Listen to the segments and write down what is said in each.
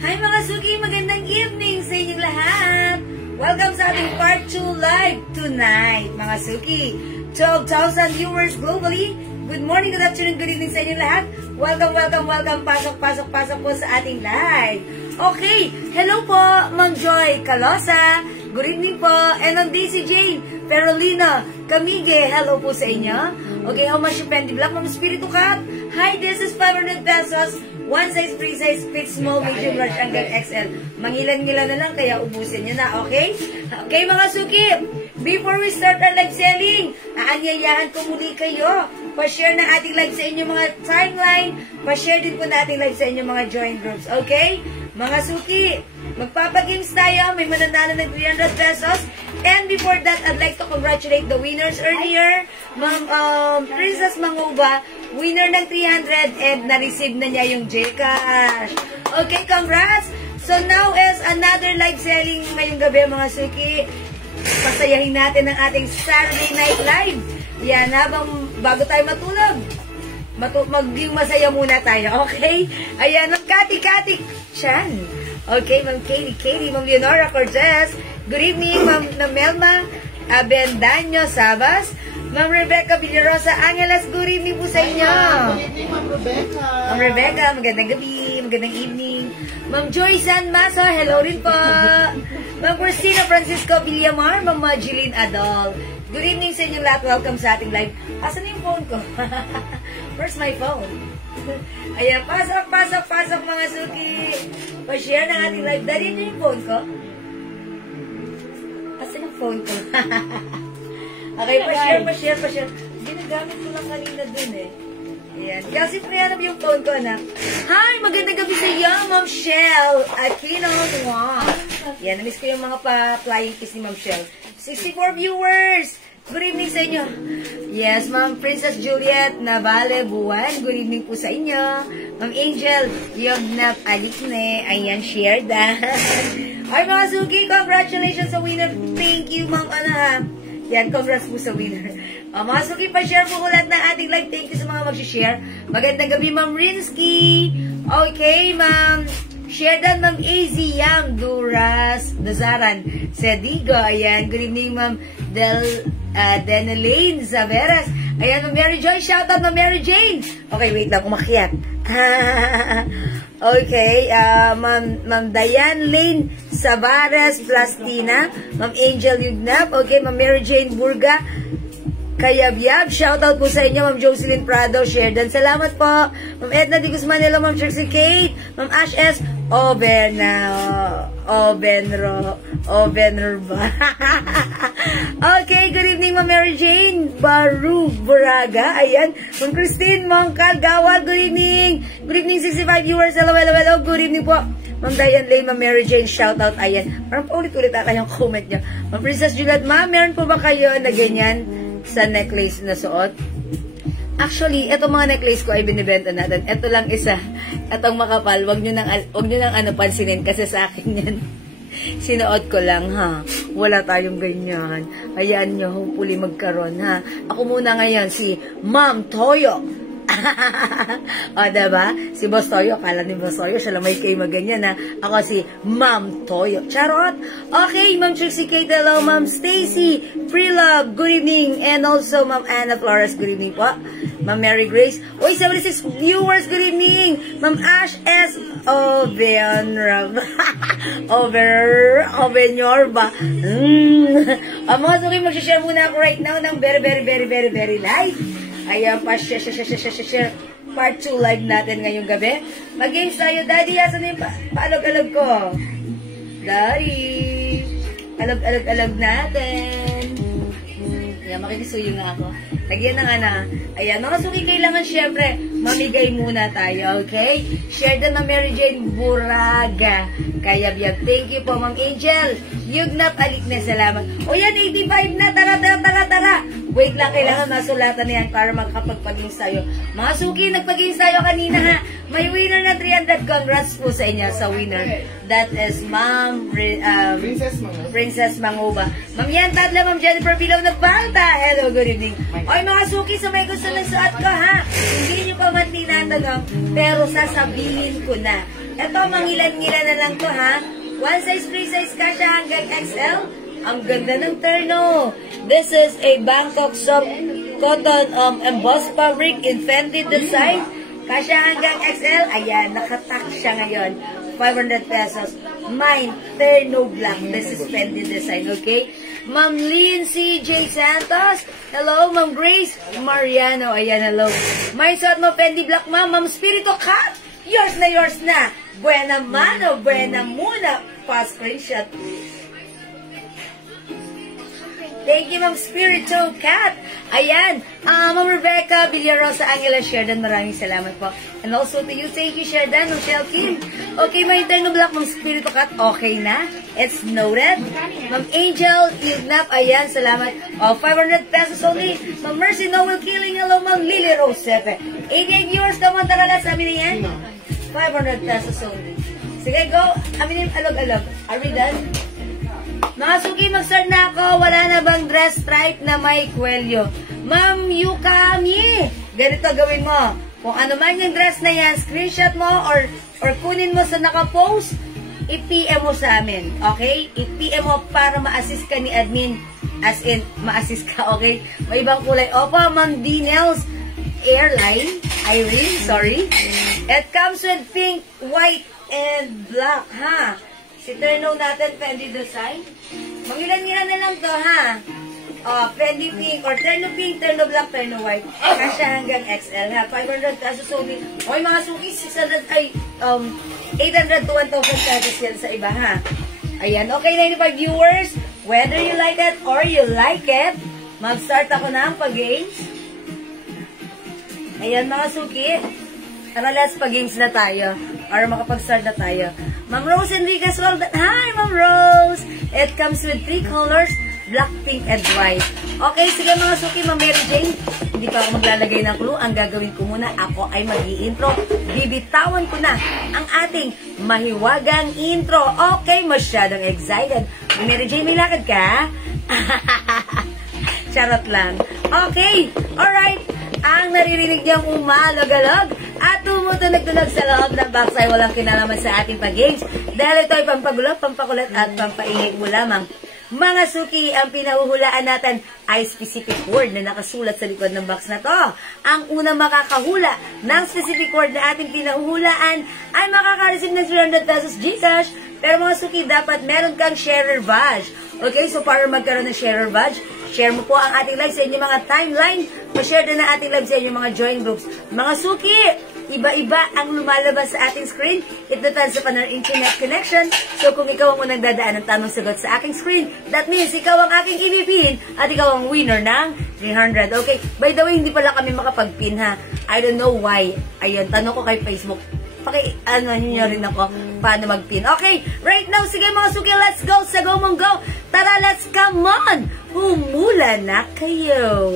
Hi mga Suki! Magandang evening sa inyong lahat! Welcome sa ating part 2 live tonight, mga Suki! 12,000 viewers globally. Good morning, good afternoon, good evening sa inyong lahat. Welcome, welcome, welcome. Pasok, pasok, pasok po sa ating live. Okay, hello po, Ma'am Joy Calosa. Good evening po. And on Daisy Jane Perolina Camige, hello po sa inyo. Okay, how much you Pendi Black? Ma'am Spiritu Cat. Hi, this is 500 pesos. One size, free size, fit, small, medium, large, hanggang XL. Mangilan-ngilan na lang, kaya ubusin nyo na, okay? Okay, mga Suki, before we start our live selling, aanyayahan ko muli kayo. Pa-share ng ating live sa inyong mga timeline. Pa-share din po natin live sa inyong mga join groups, okay? Mga Suki, magpapagames tayo. May mananalo ng 300 pesos. And before that, I'd like to congratulate the winners earlier. Princess Manguba, winner ng 300 and na-receive na niya yung Gcash. Okay, congrats! So now is another live selling ngayong gabi, mga Suki. Pasayahin natin ang ating Saturday Night Live. Yan, bago tayo matulog. Maging masaya muna tayo, okay? Ayan, ang Kati-Kati Chan. Okay, Ma'am Katie, Ma'am Leonora Cortez. Good evening, Ma'am Melma Abendaño Sabas. Ma'am Rebecca Villarosa Angeles, good evening po sa inyo. Good evening, Ma'am Rebecca. Ma'am Rebecca, magandang gabi, magandang evening. Ma'am Joy San Maso, hello rin po. Ma'am Cristina Francisco Villamar, Ma'am Jeline Adol. Good evening sa inyong lahat. Welcome sa ating live. Asan yung phone ko? Where's my phone? Ayan, pasok, pasok, pasok mga Suki. Pa-share ng ating live. Dali nyo yung phone ko? Asan yung phone ko? Okay, pa-share. Ginagamit ko lang kanina dun eh. Ayan. Kasi priyanap yung phone ko, anak. Hi! Magandang gabi sa iyo, Ma'am Shell Aquino. Wow! Yan, namiss ko yung mga pa-flying kiss ni Ma'am Shell. 64 viewers! Good evening sa inyo. Yes, Ma'am Princess Juliet Navale Buwan. Good evening po sa inyo. Ma'am Angel Yognap Alikne. Ayan, share that. Ay, mga Suki, congratulations sa winner. Thank you, Ma'am Ana. Yan, congrats po sa winner. Mga Suki, pa-share po ulit ng ating live. Thank you sa mga mag-share. Magandang gabi, Ma'am Rinsky. Okay, Ma'am. Share dan, Ma'am AZ Yang Dazaran Sedigo. Ayan, good evening, Ma'am Denelaine Zaveras. Ayan, Ma'am Mary Joy. Shoutout, Ma'am Mary Jane. Okay, wait lang, umakyat. Okay, Ma'am Diane Lane Savares Plastina. Ma'am Angel Yugnap. Okay, Ma'am Mary Jane Burga Kayabyab, shoutout po sa inyo, Ma'am Jocelyn Prado, share dan. Salamat po. Ma'am Edna Di Guzman, hello, Ma'am Trixie Kate, Ma'am Ash S. Obenro ba? Okay, good evening, Ma'am Mary Jane Buraga, ayan. Ma'am Christine Mongkal Gawal, good evening. Good evening, 65 viewers, hello, hello, hello, good evening po. Ma'am Diane Lane, Ma'am Mary Jane, shoutout, ayan. Parang paulit-ulit kayong comment nyo. Ma'am Princess Juliet, Ma'am, meron po ba kayo na ganyan sa necklace na suot? Actually, itong mga necklace ko ay binibenta natin. Ito lang isa. Itong makapal, wag nyo nang pansinin kasi sa akin yan. Sinuot ko lang, ha. Wala tayong ganyan. Hayaan nyo, hopefully magkaroon, ha. Ako muna ngayon, si Ma'am Toyo O, diba? Si Boss Toyo, akala ni Boss Toyo, siya lang may kayo maganyan, ha? Ako si Ma'am Toyo. Charot! Okay, Ma'am Trixie Kate, hello, Ma'am Stacy, Pre-Love, good evening, and also Ma'am Anna Flores, good evening po. Ma'am Mary Grace, uy, 76 viewers, good evening. Ma'am Ash S. Ovenyorba. Mga suki, mag-share muna ako right now ng very live. Ayan pa, share. Part 2 live natin ngayong gabi. Mag-games tayo. Daddy, asan na yung paalog-alog ko? Daddy, alog natin. Ayan, makikisuyo nga ako. Lagyan na nga na. Ayan, mga suki, kailangan syempre, mamigay muna tayo, okay? Share din na Mary Jane Buraga. Kaya biyag. Thank you po, Ma'am Angel. Yugnap, alik na, salamat. O yan, 85 na. Tara. Wait lang, kailangan masulatan na yan para makakapagpag-games tayo. Mga suki, nagpag-games tayo kanina, ha? May winner na 300. Congrats po sa inyo sa winner. That is Ma'am Princess Manguba. Ma'am Yan Tadla, Ma'am Jennifer Pilaw na Bata. Hello, good evening. Oy, mga suki, sa may gusto ng suot ko, ha? Hindi nyo pa man tinatanong, pero sasabihin ko na. Ito, mangilan-ngilan na lang to, ha? One size, free size ka siya hanggang XL. Ang ganda ng terno. This is a Bangkok soft cotton embossed fabric in Fendi design. Kasya hanggang XL. Ayan, nakatak siya ngayon. 500 pesos. Mine, terno black. This is Fendi design, okay? Ma'am Lindsay J. Santos. Hello, Ma'am Grace Mariano. Ayan, hello. Mine suot mo Fendi black, ma'am. Ma'am Spirito Cat. Yours na. Buena mano, buena muna. Fast screenshot. Thank you, Ma'am Spiritual Cat. Ayan, Ma'am Rebecca Villarosa Angela Sheridan, maraming salamat po. And also to you, thank you, Sheridan, Michelle Kim. Okay, my interno black, Ma'am Spiritual Cat, okay na. It's noted. Ma'am Angel Yugnap, ayan, salamat. 500 pesos only. Ma'am Mercy Noel Killing, hello, Ma'am Lily Rose Sepe. 88 viewers ka, Ma'am Taralas, amin na yan. 500 pesos only. Sige, go. Amin yung alog-alog. Are we done? Mga suki, mag-start na ako. Wala na bang dress stripe na may kwelyo? Ma'am Yukami, ganito gawin mo. Kung ano man yung dress na yan, screenshot mo or kunin mo sa nakapost, i-PM mo sa amin. Okay? I-PM mo para ma-assist ka ni admin. As in, ma-assist ka, okay? May ibang kulay. Opo, Ma'am Dinels Airline. Irene, sorry. It comes with pink, white, and black, ha? Si terno natin, Fendi design. Mangilan-ngilan na lang to, ha? Fendi pink, or terno pink, terno black, terno white. Kasya hanggang XL, ha? 500 pesos only. O, yung mga suki, 800 to 1,000 pesos yan sa iba, ha? Ayan, okay, 95 viewers. Whether you like it or you like it, mag-start ako ng pag-games. Ayan, mga suki. Tara, let's pag-games na tayo. Or makapag-start na tayo. Ma'am Rose Enriquez, well done. Hi, Ma'am Rose! It comes with 3 colors, black, pink, and white. Okay, sige mga suki, Ma'am Mary Jane. Hindi pa ako maglalagay ng clue. Ang gagawin ko muna, ako ay mag-i-intro. Bibitawan ko na ang ating mahiwagang intro. Okay, masyadong excited. Mary Jane, may lakad ka? Charot lang. Okay, alright. Ang naririnig niyang umalog-alog at tumutunog-tunog sa loob ng box ay walang kinalaman sa ating pag-games dahil ito ay pampagulo, pampakulat at pampaingay mo lamang. Mga suki, ang pinahuhulaan natin ay specific word na nakasulat sa likod ng box na to. Ang unang makakahula ng specific word na ating pinahuhulaan ay makaka-receive ng 300 pesos GCash. Pero mga suki, dapat meron kang sharer badge. Okay, so para magkaroon ng sharer badge, share mo po ang ating live sa inyong mga timeline. Pa-share din ang ating live sa inyong mga join groups. Mga suki, iba-iba ang lumalabas sa ating screen. It depends upon our internet connection. So kung ikaw ang unang dadaan ng tamang sagot sa aking screen, that means ikaw ang aking ipipin at ikaw ang winner ng 300. Okay, by the way, hindi pala kami makapag-pin, ha. I don't know why. Ayun, tanong ko kay Facebook. Nyo rin ako paano mag-pin. Okay, right now, sige mga suki, let's go sa Go Mong Go. Tara, let's come on. Humula na kayo.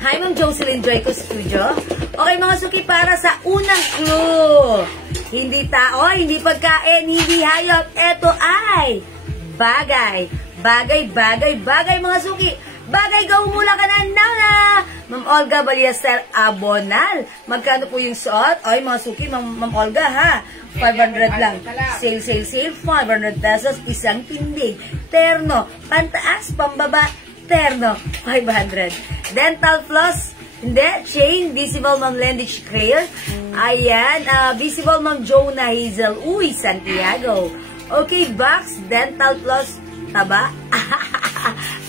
Hi, Ma'am Jocelyn Joyco Studio. Okay, mga suki, para sa unang clue. Hindi tao, hindi pagkain, hindi hayop. Ito ay bagay. Bagay, mga suki. Bagay, go mula ka na now na! Ma'am Olga Baliaster Abonal. Magkano po yung suot? Ay, mga suki, Ma'am Olga, ha? 500 lang. Sale, 500 pesos, isang tindig. Terno, pantaas, pambaba, terno, 500. Dental floss, hindi, chain, visible Ma'am Lendich Crayer. Ayan, visible Ma'am Jonah Hazel. Uy, Santiago. Okay, box, dental floss, taba.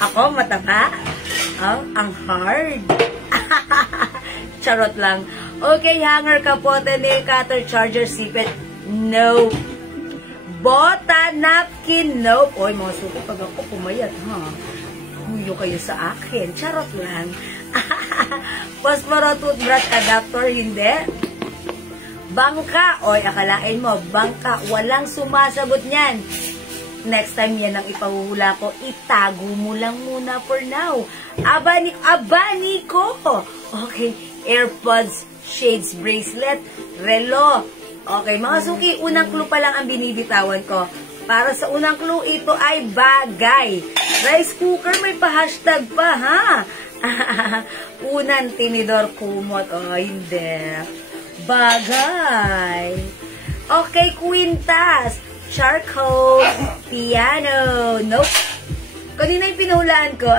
Ako, mataba. Oh, ang hard. Charot lang. Okay, hanger, kapote, nail cutter, charger, sipet. No. Bota, napkin, nope. Oy, mga suko, pag ako pumayat, ha? Huyo kayo sa akin. Charot lang. Posporo, toothbrush, adapter, hindi. Bangka. Oy, akalain mo, bangka. Walang sumasagot niyan. Next time yan ang ipahuhula ko, itago mo lang muna for now. Abani ko. Okay, AirPods, shades, bracelet, relo. Okay, mga suki, unang clue pa lang ang binibitawan ko. Para sa unang clue, ito ay bagay. Rice cooker, may pa-hashtag pa, ha? Unang tinidor kumot. Oh, hindi. Bagay. Okay, kwintas. Charcoal. Piano. Nope. Kanina yung pinuhulaan ko,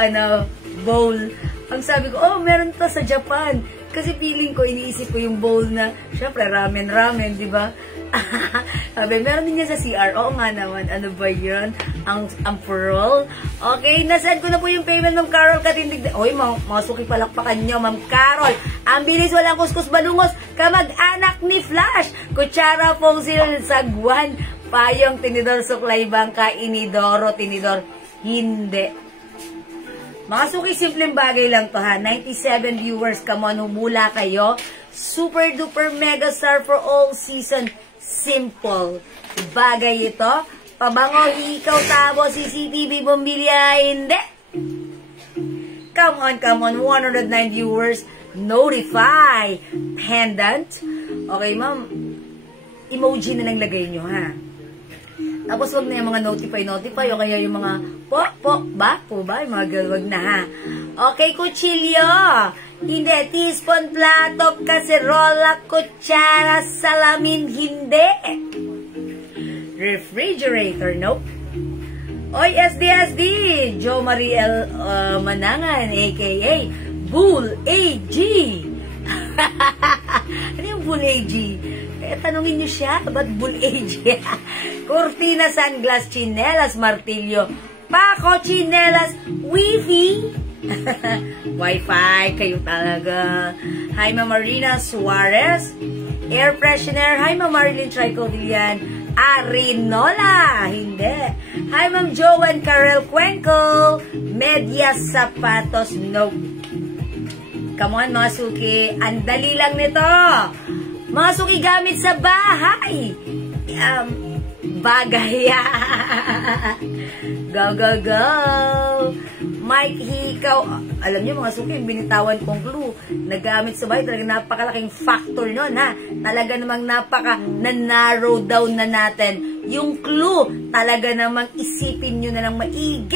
bowl. Ang sabi ko, oh, meron to sa Japan. Kasi feeling ko, iniisip ko yung bowl na, syempre, ramen, di ba? Sabi, meron din yan sa CR. Oo nga naman, ano ba yun? Ang pearl. Okay, nasaan ko na po yung payment, Ma'am Carol Katindig. Oy, mga suki palakpakan nyo, Ma'am Carol. Ang bilis, walang kuskus balungos. Kamag-anak ni Flash. Kutsara, pong silil, sagwan. Payong, tinidor, suklay, bangka, inidoro, tinidor. Hindi. Mga suki, simpleng bagay lang to, ha. 97 viewers, come on, humula kayo. Super duper mega star for all season. Simple. Bagay ito. Pabango, hikaw, tabo, CCTV, bombilya, hindi. Come on, 109 viewers. Notify. Pendant. Okay, ma'am. Emoji na lang lagay nyo, ha. Tapos wag na yung mga notify o kaya yung mga po ba? Yung mga girl, wag na, ha. Okay, kutsilyo. Hindi. Teaspoon, plato, kaserola, kutsara, salamin, hindi. Refrigerator, nope. Oy, SD. Jo Mariel Manangan, a.k.a. Bull AG. Ano yung Bull AG? Tanungin nyo siya, ba't Bull AG? Cortina, sunglass, chinelas, martilyo, pako, chinelas, wifi. Wi-Fi, kayo talaga. Hi, Ma'am Marina Suarez. Air freshener. Hi, Ma'am Marilyn Tricovillan. Arinola. Hindi. Hi, Ma'am Joanne Karel Cuenco. Media sapatos. Nope. Come on, mga suki. Ang dali lang nito. Mga suki gamit sa bahay. Bagay. Go. Mike Hikaw. Alam niyo mga suki, yung binitawan kong clue. Nagamit sa bahay. Talaga napakalaking factor nun, ha. Talaga namang na-narrow down na natin. Yung clue, talaga namang isipin nyo na lang maigi.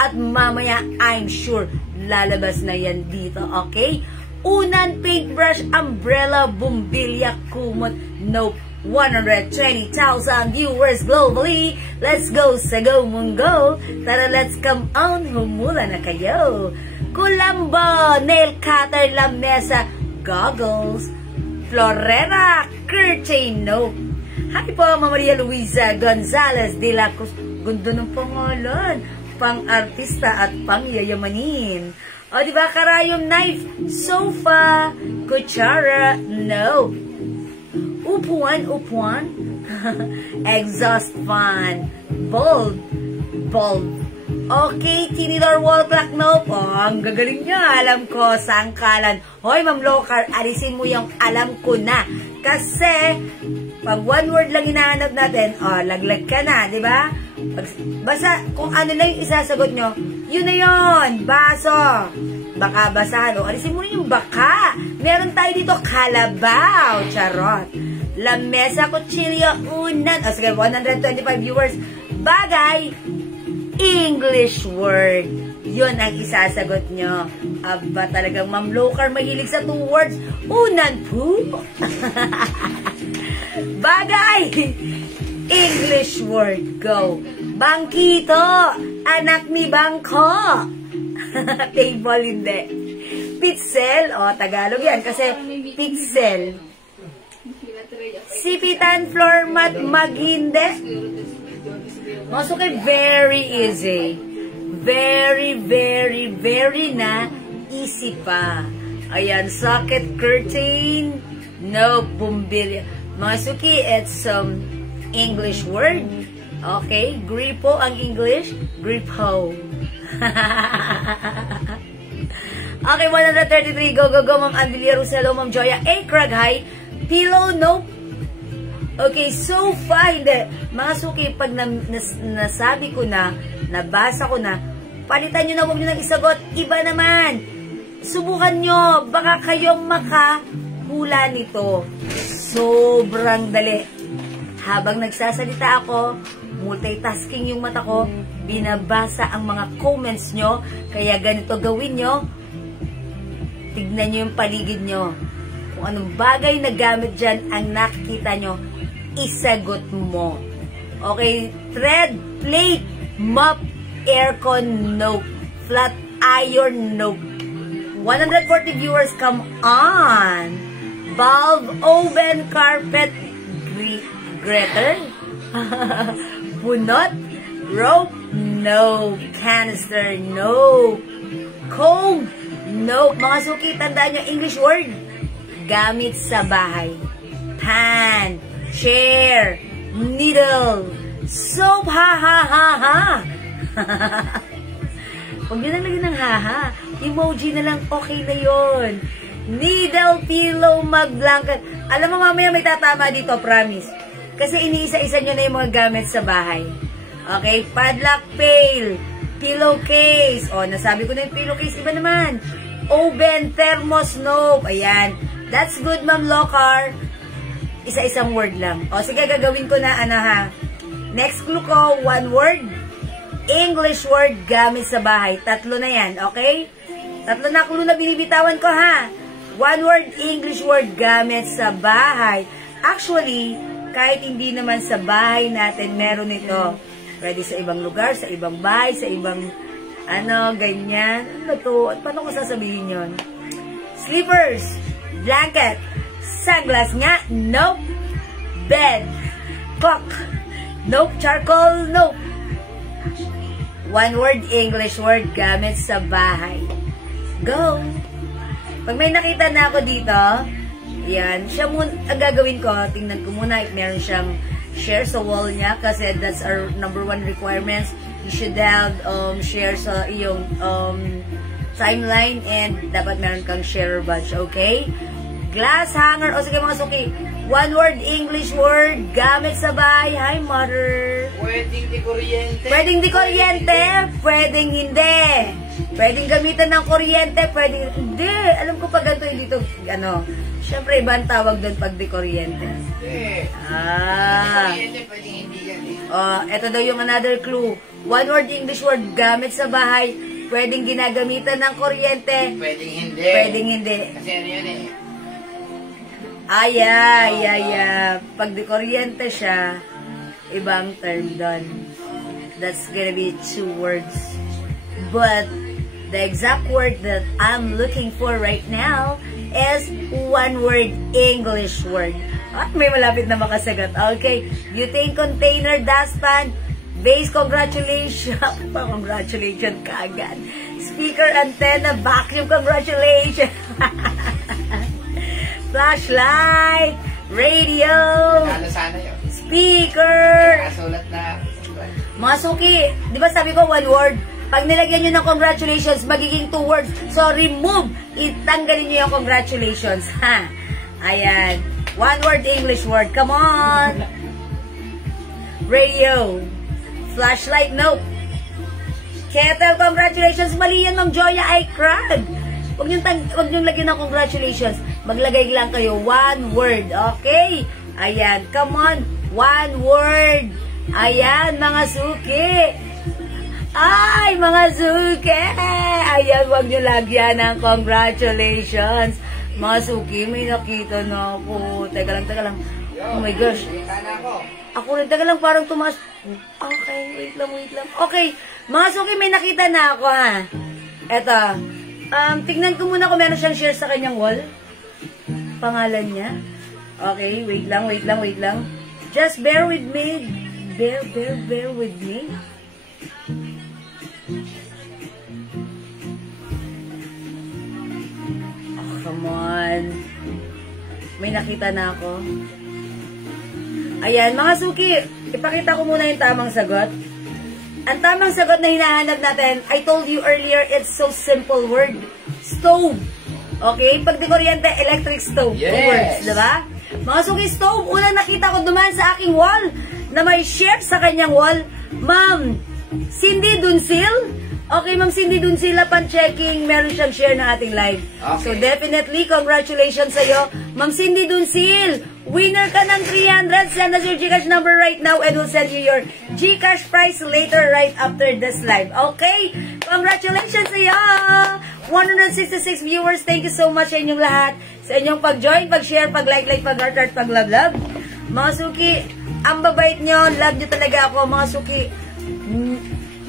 At mamaya, I'm sure, lalabas na yan dito, okay? Unan, paintbrush, umbrella, bumbilya, kumot, nope. 120,000 viewers globally. Let's go sa Go Mungo. Tara, let's come on. Humula na kayo. Colombo, nail cutter, lamesa, goggles, Florera, curtain, nope. Hi po, Mama Maria Luisa Gonzalez de la Cruz. Gundo ng pangalan. Pang-artista at pang-yayamanin. O, diba, karayom knife, sofa, kutsara, no. Upuan. Exhaust fan. Bulb. Okay, tinidor wall clock, nope. Oh, ang gagaling niya. Alam ko, sangkalan. Hoy, Ma'am Locar, alisin mo yung alam ko na. Kasi, pag one word lang hinahanap natin, laglag ka na, di ba? Basta, kung ano lang yung isasagot nyo, yun na yun. Baso. Baka basahan. O, alisin mo na yung baka. Meron tayo dito, kalabaw. Charot. Lamesa, kutsilyo, unan. O, sige, 125 viewers. Bagay, English word. Yun ang isasagot nyo. Aba, talagang Ma'am Locar mahilig sa 2 words. Unan po. Bagay. English word. Go. Bangkito. Anak ni Bangko. Table, hindi. Pixel. O, Tagalog yan. Kasi pixel. Sipitan, floor mat, maghinde. Masuki, very easy. Very, very, very na easy pa. Ayan, socket, curtain. No, bumbilya. Masuki, it's English word. Okay, gripo ang English. Gripo. Okay, 133. Go, go, go, Ma'am Andelia Roselo, Ma'am Joya A. Craghay. Pillow, nope. Okay, so far, hindi. Mga suki, pag nasabi ko na, nabasa ko na, palitan nyo na, huwag nyo nang isagot. Iba naman. Subukan nyo. Baka kayong makahula nito. Sobrang dali. Habang nagsasalita ako, multitasking yung mata ko, binabasa ang mga comments nyo. Kaya ganito gawin nyo. Tignan nyo yung paligid nyo. Kung anong bagay na gamit dyan ang nakikita nyo, isagot mo. Okay, thread, plate, mop, aircon, nope. Flat iron, nope. 140 viewers, come on. Bulb, oven, carpet, greater, bunot, rope, no. Canister, no. Comb, no. Mga suki, tandaan nyo, English word. Gamit sa bahay. Pan, chair, needle, soap, ha ha ha ha. Huwag nyo nang lagyan ng ha ha. Emoji na lang, okay na yon. Needle, pillow, mug, blanket. Alam mo, mamaya may tatama dito, promise. Kasi iniisa-isa nyo na yung mga gamit sa bahay. Okay, padlock, pail, pillowcase. O, nasabi ko na yung pillowcase, iba naman. Oven, thermos, nope. Ayan. That's good, Ma'am Locar. Isa-isang word lang. O, sige, gagawin ko na, ano ha. Next clue ko, 1 word. English word gamit sa bahay. 3 na yan, okay? 3 na clue na binibitawan ko, ha. 1 word, English word gamit sa bahay. Actually, kahit hindi naman sa bahay natin, meron ito. Pwede sa ibang lugar, sa ibang bahay, sa ibang, ano, ganyan. Ano to? Paano ko sasabihin yun? Slippers, blanket, sunglass nga, nope. Bed, clock, nope. Charcoal, nope. 1 word, English word gamit sa bahay. Go! Pag may nakita na ako dito, yan, siya muna, ang gagawin ko, tingnan ko muna if meron siyang share sa wall niya kasi that's our number 1 requirements. You should have share sa iyong timeline and dapat meron kang share badge, okay? Glass hanger, o sige mga suki, 1 word, English word, gamit sa bahay. Hi, mother. Pwedeng di kuryente. Pwedeng di kuryente, pwedeng hindi. Pwedeng gamitan ng kuryente, pwedeng hindi. Alam ko pa ganito yung dito, ano, syempre ibang tawag doon pag di kuryente. Hindi. Ah. Kuryente, pwedeng hindi yan eh. Oh, eto daw yung another clue. 1 word, English word, gamit sa bahay, pwedeng ginagamitan ng kuryente, Pwedeng hindi. pwedeng hindi. Kasi ano yan eh. Pag di kuryente siya, ibang term doon. That's gonna be 2 words. But the exact word that I'm looking for right now is 1 word, English word. At may malapit na makasagot. Okay, butane container, dustpan, base, congratulations. Congratulations kagad. Speaker, antenna, vacuum, congratulations. Flashlight, radio, Sana yun. speaker. Nakasulat na. Mga suki, di ba sabi ko 1 word? Pag nilagyan nyo ng congratulations, magiging 2 words. So, remove. Itanggalin nyo yung congratulations. Ha? Ayan. 1 word, English word. Come on. Radio. Flashlight, nope. Kettle, congratulations. Mali yan, Ma'am Joya. I cried. Huwag nyo lagyan ng congratulations. Maglagay lang kayo. 1 word. Okay? Ayan. Come on. 1 word. Ayan, mga suki. Ay, mga suki! Ayan, huwag nyo lagyan ng congratulations. Mga suki, may nakita na ako. Teka lang. Oh my gosh. Ako rin, teka lang, parang tumaas. Okay, wait lang. Okay, mga suki, may nakita na ako, ha. Eto, tignan ko muna kung meron siyang share sa kanyang wall. Pangalan niya. Okay, wait lang. Just bear with me. Bear with me. Oh, come on. May nakita na ako. Ayan, mga suki, ipakita ko muna yung tamang sagot. Ang tamang sagot na hinahanap natin, I told you earlier, it's so simple word. Stove. Okay? Pag di kuryente, electric stove. Yes. Two words, diba? Mga suki, stove. Unang nakita ko duman sa aking wall na may share sa kanyang wall. Ma'am Cindy Duncil. Okay, Ma'am Cindy Duncil, upon checking, meron siyang share ng ating live. Okay. So, definitely, congratulations sa'yo. Ma'am Cindy Duncil, winner ka ng 300. Send us your GCash number right now and we'll send you your GCash prize later right after this live. Okay? Congratulations sa'yo! 166 viewers, thank you so much sa inyong lahat. Sa inyong pag-join, pag-share, pag-like, pag-heart, pag-love. Mga suki, ang babait nyo, love nyo talaga ako, mga suki.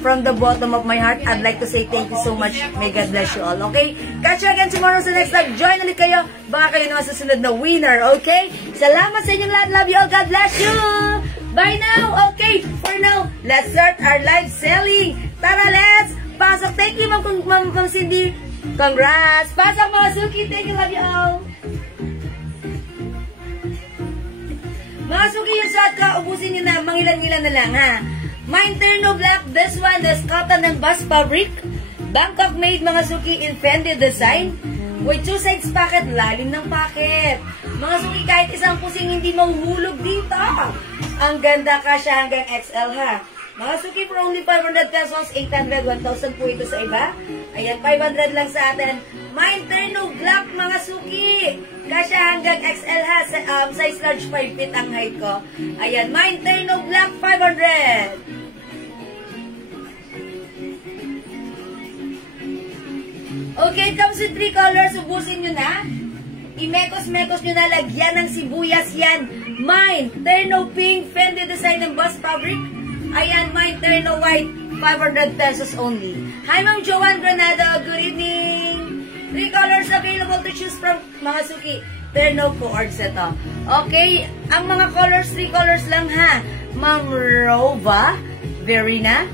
From the bottom of my heart, I'd like to say thank you so much. May God bless you all, okay? Catch you again tomorrow sa next live. Join ulit kayo. Baka kayo naman sa sunod na winner, okay? Salamat sa inyong lahat. Love you all. God bless you. Bye now. Okay, for now, let's start our live selling. Tara, let's pasok. Thank you, Ma'am Cindy. Congrats. Pasok, mga suki. Thank you. Love you all. Mga suki, yung suot ko, ubusin nyo na. Mangilan-ngilan na lang, ha? Mine Terno Black, this one, the cotton and bust fabric. Bangkok made, mga suki, in Fendi design. With two sides pocket, lalim ng pocket. Mga suki, kahit isang pusing hindi mahuhulog dito. Ang ganda ka siya hanggang XL, ha? Mga suki, for only 500 pesos, 800, 1,000 po ito sa iba. Ayan, 500 lang sa atin. Mine Terno Black, mga suki. Kasya hanggang XL, ha? Size large 5 feet ang height ko. Ayan, Mine Terno Black, 500. Okay, it comes with 3 colors. Ubusin nyo na. Imekos-mekos nyo na. Lagyan ng sibuyas yan. Mine Terno Pink, Fendi design ng bust fabric. Ayan, Mine Terno White, 500 pesos only. Hi, Ma'am Joanne Granado. Good evening. 3 colors available to choose from, mga suki. Terno cords ito. Okay, ang mga colors, 3 colors lang, ha. Ma'am Rova Verina.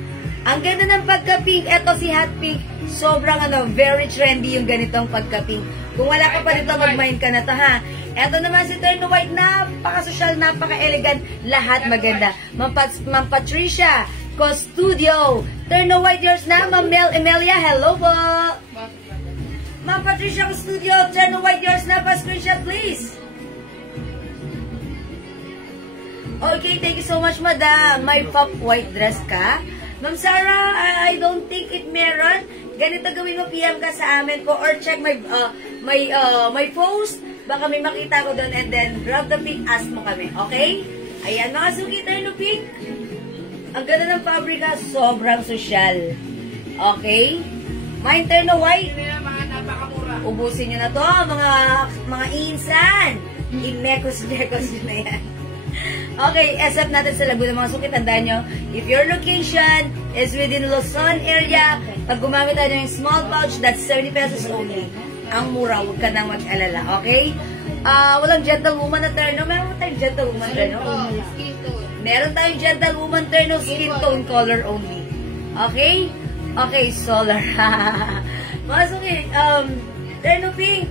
Ang ganda ng pagka-pink. Ito si hot pink. Sobrang very trendy yung ganitong pagka-pink. Kung wala ka pa dito, mag-mind ka na to, ha. Ito naman si Terno White, napaka-social, napaka-elegant, lahat maganda. Ma'am Patricia Costudio, Terno White, yours na. Ma'am Mel Emelia, hello po. Ma'am Patricia Costudio, Terno White, yours na. Pa-screenshot, please. Okay, thank you so much, madam. May pop white dress ka. Ma'am Sarah, I don't think it meron. Ganito gawin mo, PM ka sa amin po or check my post. Baka may makita ko doon and then grab the pink, ask mo kami. Okay? Ayan, mga suki, Terno Pink. Ang ganda ng pabrika, sobrang sosyal. Okay? Mine Terno White. Ubusin nyo na to, mga insan. Imekos-mekos nyo na yan. Okay, SF natin sa Laguna, mga suki, tandaan nyo, if your location is within Luzon area, pag gumamit tayo ng small pouch, that's 70 pesos only. Ang mura, huwag ka nang mag-alala, okay? Walang gentlewoman na terno. Meron tayong gentlewoman terno? Meron tayong gentlewoman terno, skin tone color only. Okay? Okay, solar. Mga suki, terno pink,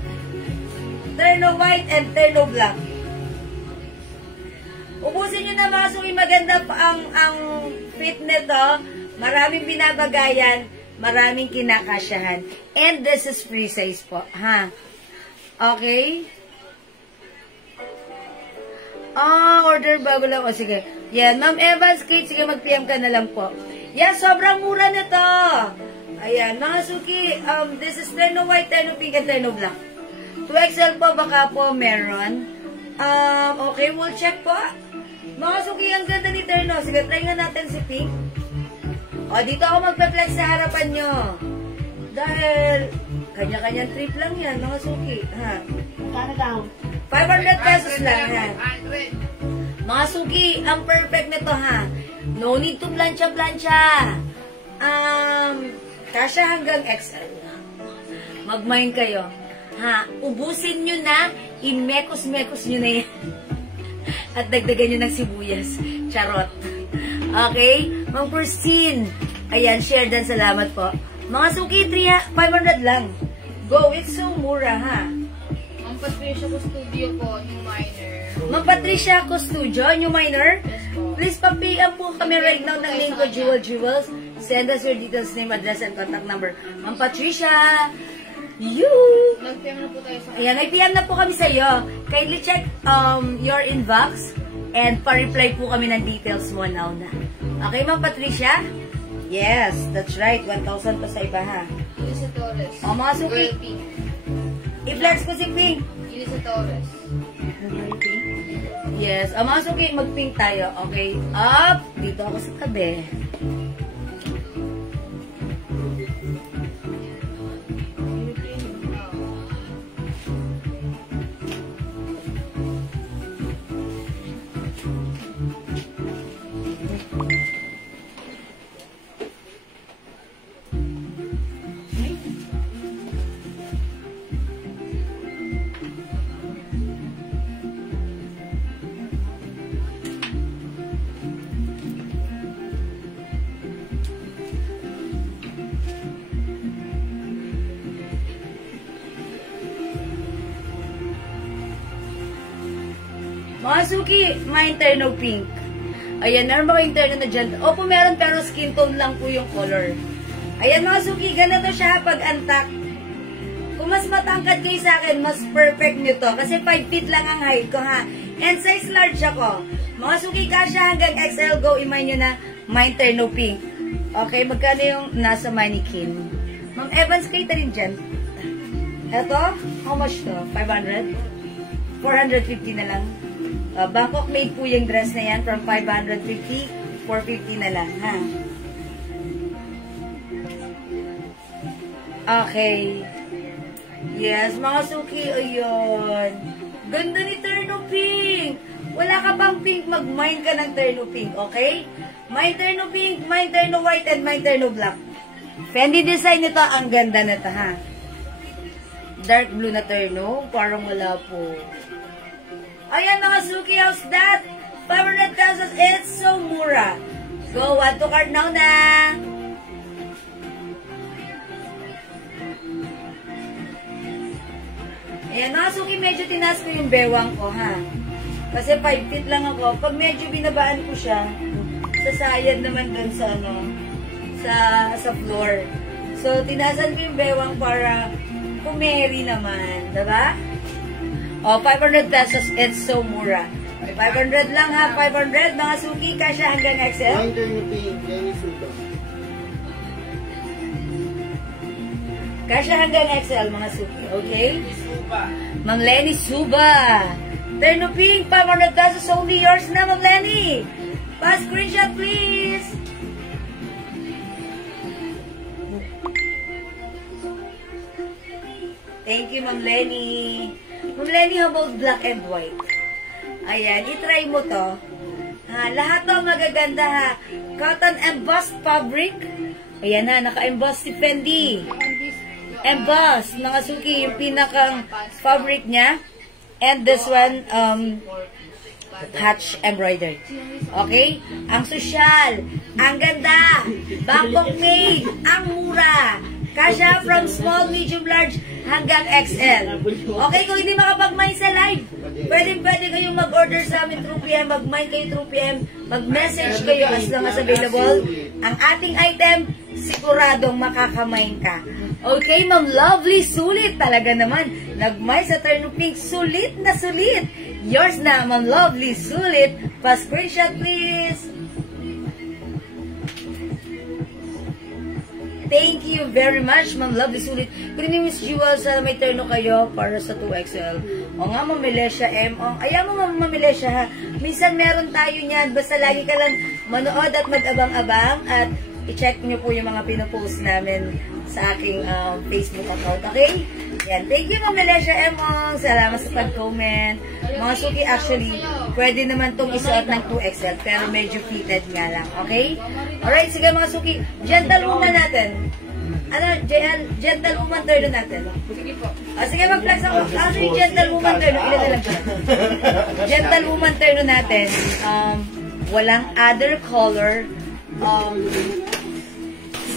terno white, and terno black. Ubusin nyo na, mga suki, maganda pa ang fit nito. Maraming binabagayan, maraming kinakasyahan. And this is free size po, ha? Okay? Order bago lang. O, sige. Yan, Ma'am Evans, Kate, sige, mag-PM ka na lang po. Yan, sobrang mura nito. Ayan, mga suki, this is Terno White, Terno Pink, and Terno Black. 2XL po, baka po meron. Okay, we'll check po. Mga suki, ang ganda ni Terno. Sige, try nga natin si Pink. O, O, dito ako magpe-flex sa harapan nyo. Dahil, kanya-kanyang trip lang yan, mga suki. Ha? Magkano daw? 500 pesos lang, ha? Mga suki, ang perfect nito, ha? No need to plancha-plancha. Kasya hanggang XL. Mag-mine kayo. Ha? Ubusin nyo na, imekos-mekos nyo na yan. At dagdagan nyo ng sibuyas. Charot. Okay? Mang Christine. Ayan, share dan. Salamat po. Mga suki, 500 lang. Go, it's so mura, ha? Ang Patricia ko studio po, new minor. Ma'am Patricia ko studio, new minor. Yes po. Please pa-PM po kami right now ng link ko, Jewels. Send us your details, name, address, and contact number. Ma'am Patricia, you! Nag-PM na po tayo sa Ayan, may PM na po kami sa iyo. Kindly check your inbox and pa-reply po kami ng details mo now na. Okay, Ma'am Patricia? Yes, that's right. 1,000 pa sa iba, ha? Elisa Torres. O, mga suki. Girl Pink. I-flex ko si Pink. Elisa Torres. Yes. O, mga suki, mag-pink tayo. Okay? Up. Dito ako sa tabi. Mga suki, may interno pink. Ayan, meron ba kayong interno na dyan? Opo, meron, pero skin tone lang po yung color. Ayan, mga suki, ganito siya pag antak. Kung mas matangkad kayo sa akin, mas perfect nito. Kasi 5 feet lang ang height ko, ha? And size large ako. Mga suki, kasya hanggang XL, go, imay nyo na may interno pink. Okay, magkano yung nasa mannequin? Ma'am Evans, kayo rin dyan. Eto, how much to? 500? 450 na lang. Bangkok made po yung dress na yan from 550, 450 na lang, ha? Okay. Yes, mga suki, ayun. Ganda ni Terno Pink. Wala ka bang pink, mag-mine ka ng Terno Pink, okay? Mine Terno Pink, mine Terno White, and mine Terno Black. Fendi design nito, ang ganda nito, ha? Dark blue na Terno, parang wala po. Ayan mga suki, how's that? 500 pesos, it's so mura. Go, add to cart now na. Ayan mga suki, medyo tinaas ko yung bewang ko, ha? Kasi 5 feet lang ako. Pag medyo binabaan ko siya, sasayad naman dun sa, sa floor. So, tinaasan ko yung bewang para pumeri naman, diba? O, 500 pesos, it's so mura. 500 lang, ha? 500, mga suki, kasya hanggang XL. Kasya hanggang XL, mga suki, okay? Ma'am Lenny Suba. Terno Pink, 500 pesos, only yours na, Ma'am Lenny. Pa-screenshot, please. Thank you, Ma'am Lenny. Ma'am Lenny, how about black and white? Ayan, itry mo to. Ha, lahat to magaganda, ha. Cotton embossed fabric. Ayan na, naka-emboss si Fendi. Emboss, nakasuki yung pinakang fabric niya. And this one, hatch embroidered. Okay? Ang sosyal, ang ganda, Bangkok made, ang mura. Kasya from small, medium, large, hanggang XL. Okay, kung hindi makapag-mine sa live, pwede kayong mag-order sa amin through PM, mag-mine kayo through PM, mag-message kayo as long as available. Ang ating item, siguradong makakamine ka. Okay, Ma'am Lovely, sulit talaga naman. Nag-mine sa Terno Pink, sulit na sulit. Yours na, Ma'am Lovely, sulit. Pa-screenshot, please. Thank you very much, Ma'am Lovely, sulit. Good evening, Miss Jewels. May terno kayo para sa 2XL. O nga, Ma'am Melesha M. O, ayaw mo, Ma'am Melesha, ha. Minsan meron tayo niyan. Basta lagi ka lang manood at mag-abang-abang. At i-check nyo po yung mga pinopost namin sa aking Facebook account, okay? Yan. Thank you, Ma'am Melesha Emong. Salamat sa pag-comment. Mga suki, actually, pwede naman itong isuot ng 2XL, pero medyo fitted nga lang, okay? Alright, sige mga suki. Gentlewoman natin. Gentlewoman turno natin. Sige po. Sige, mag-flex ako. Ano yung gentlewoman turno? Ilan na lang siya. Gentlewoman turno natin. Walang other color.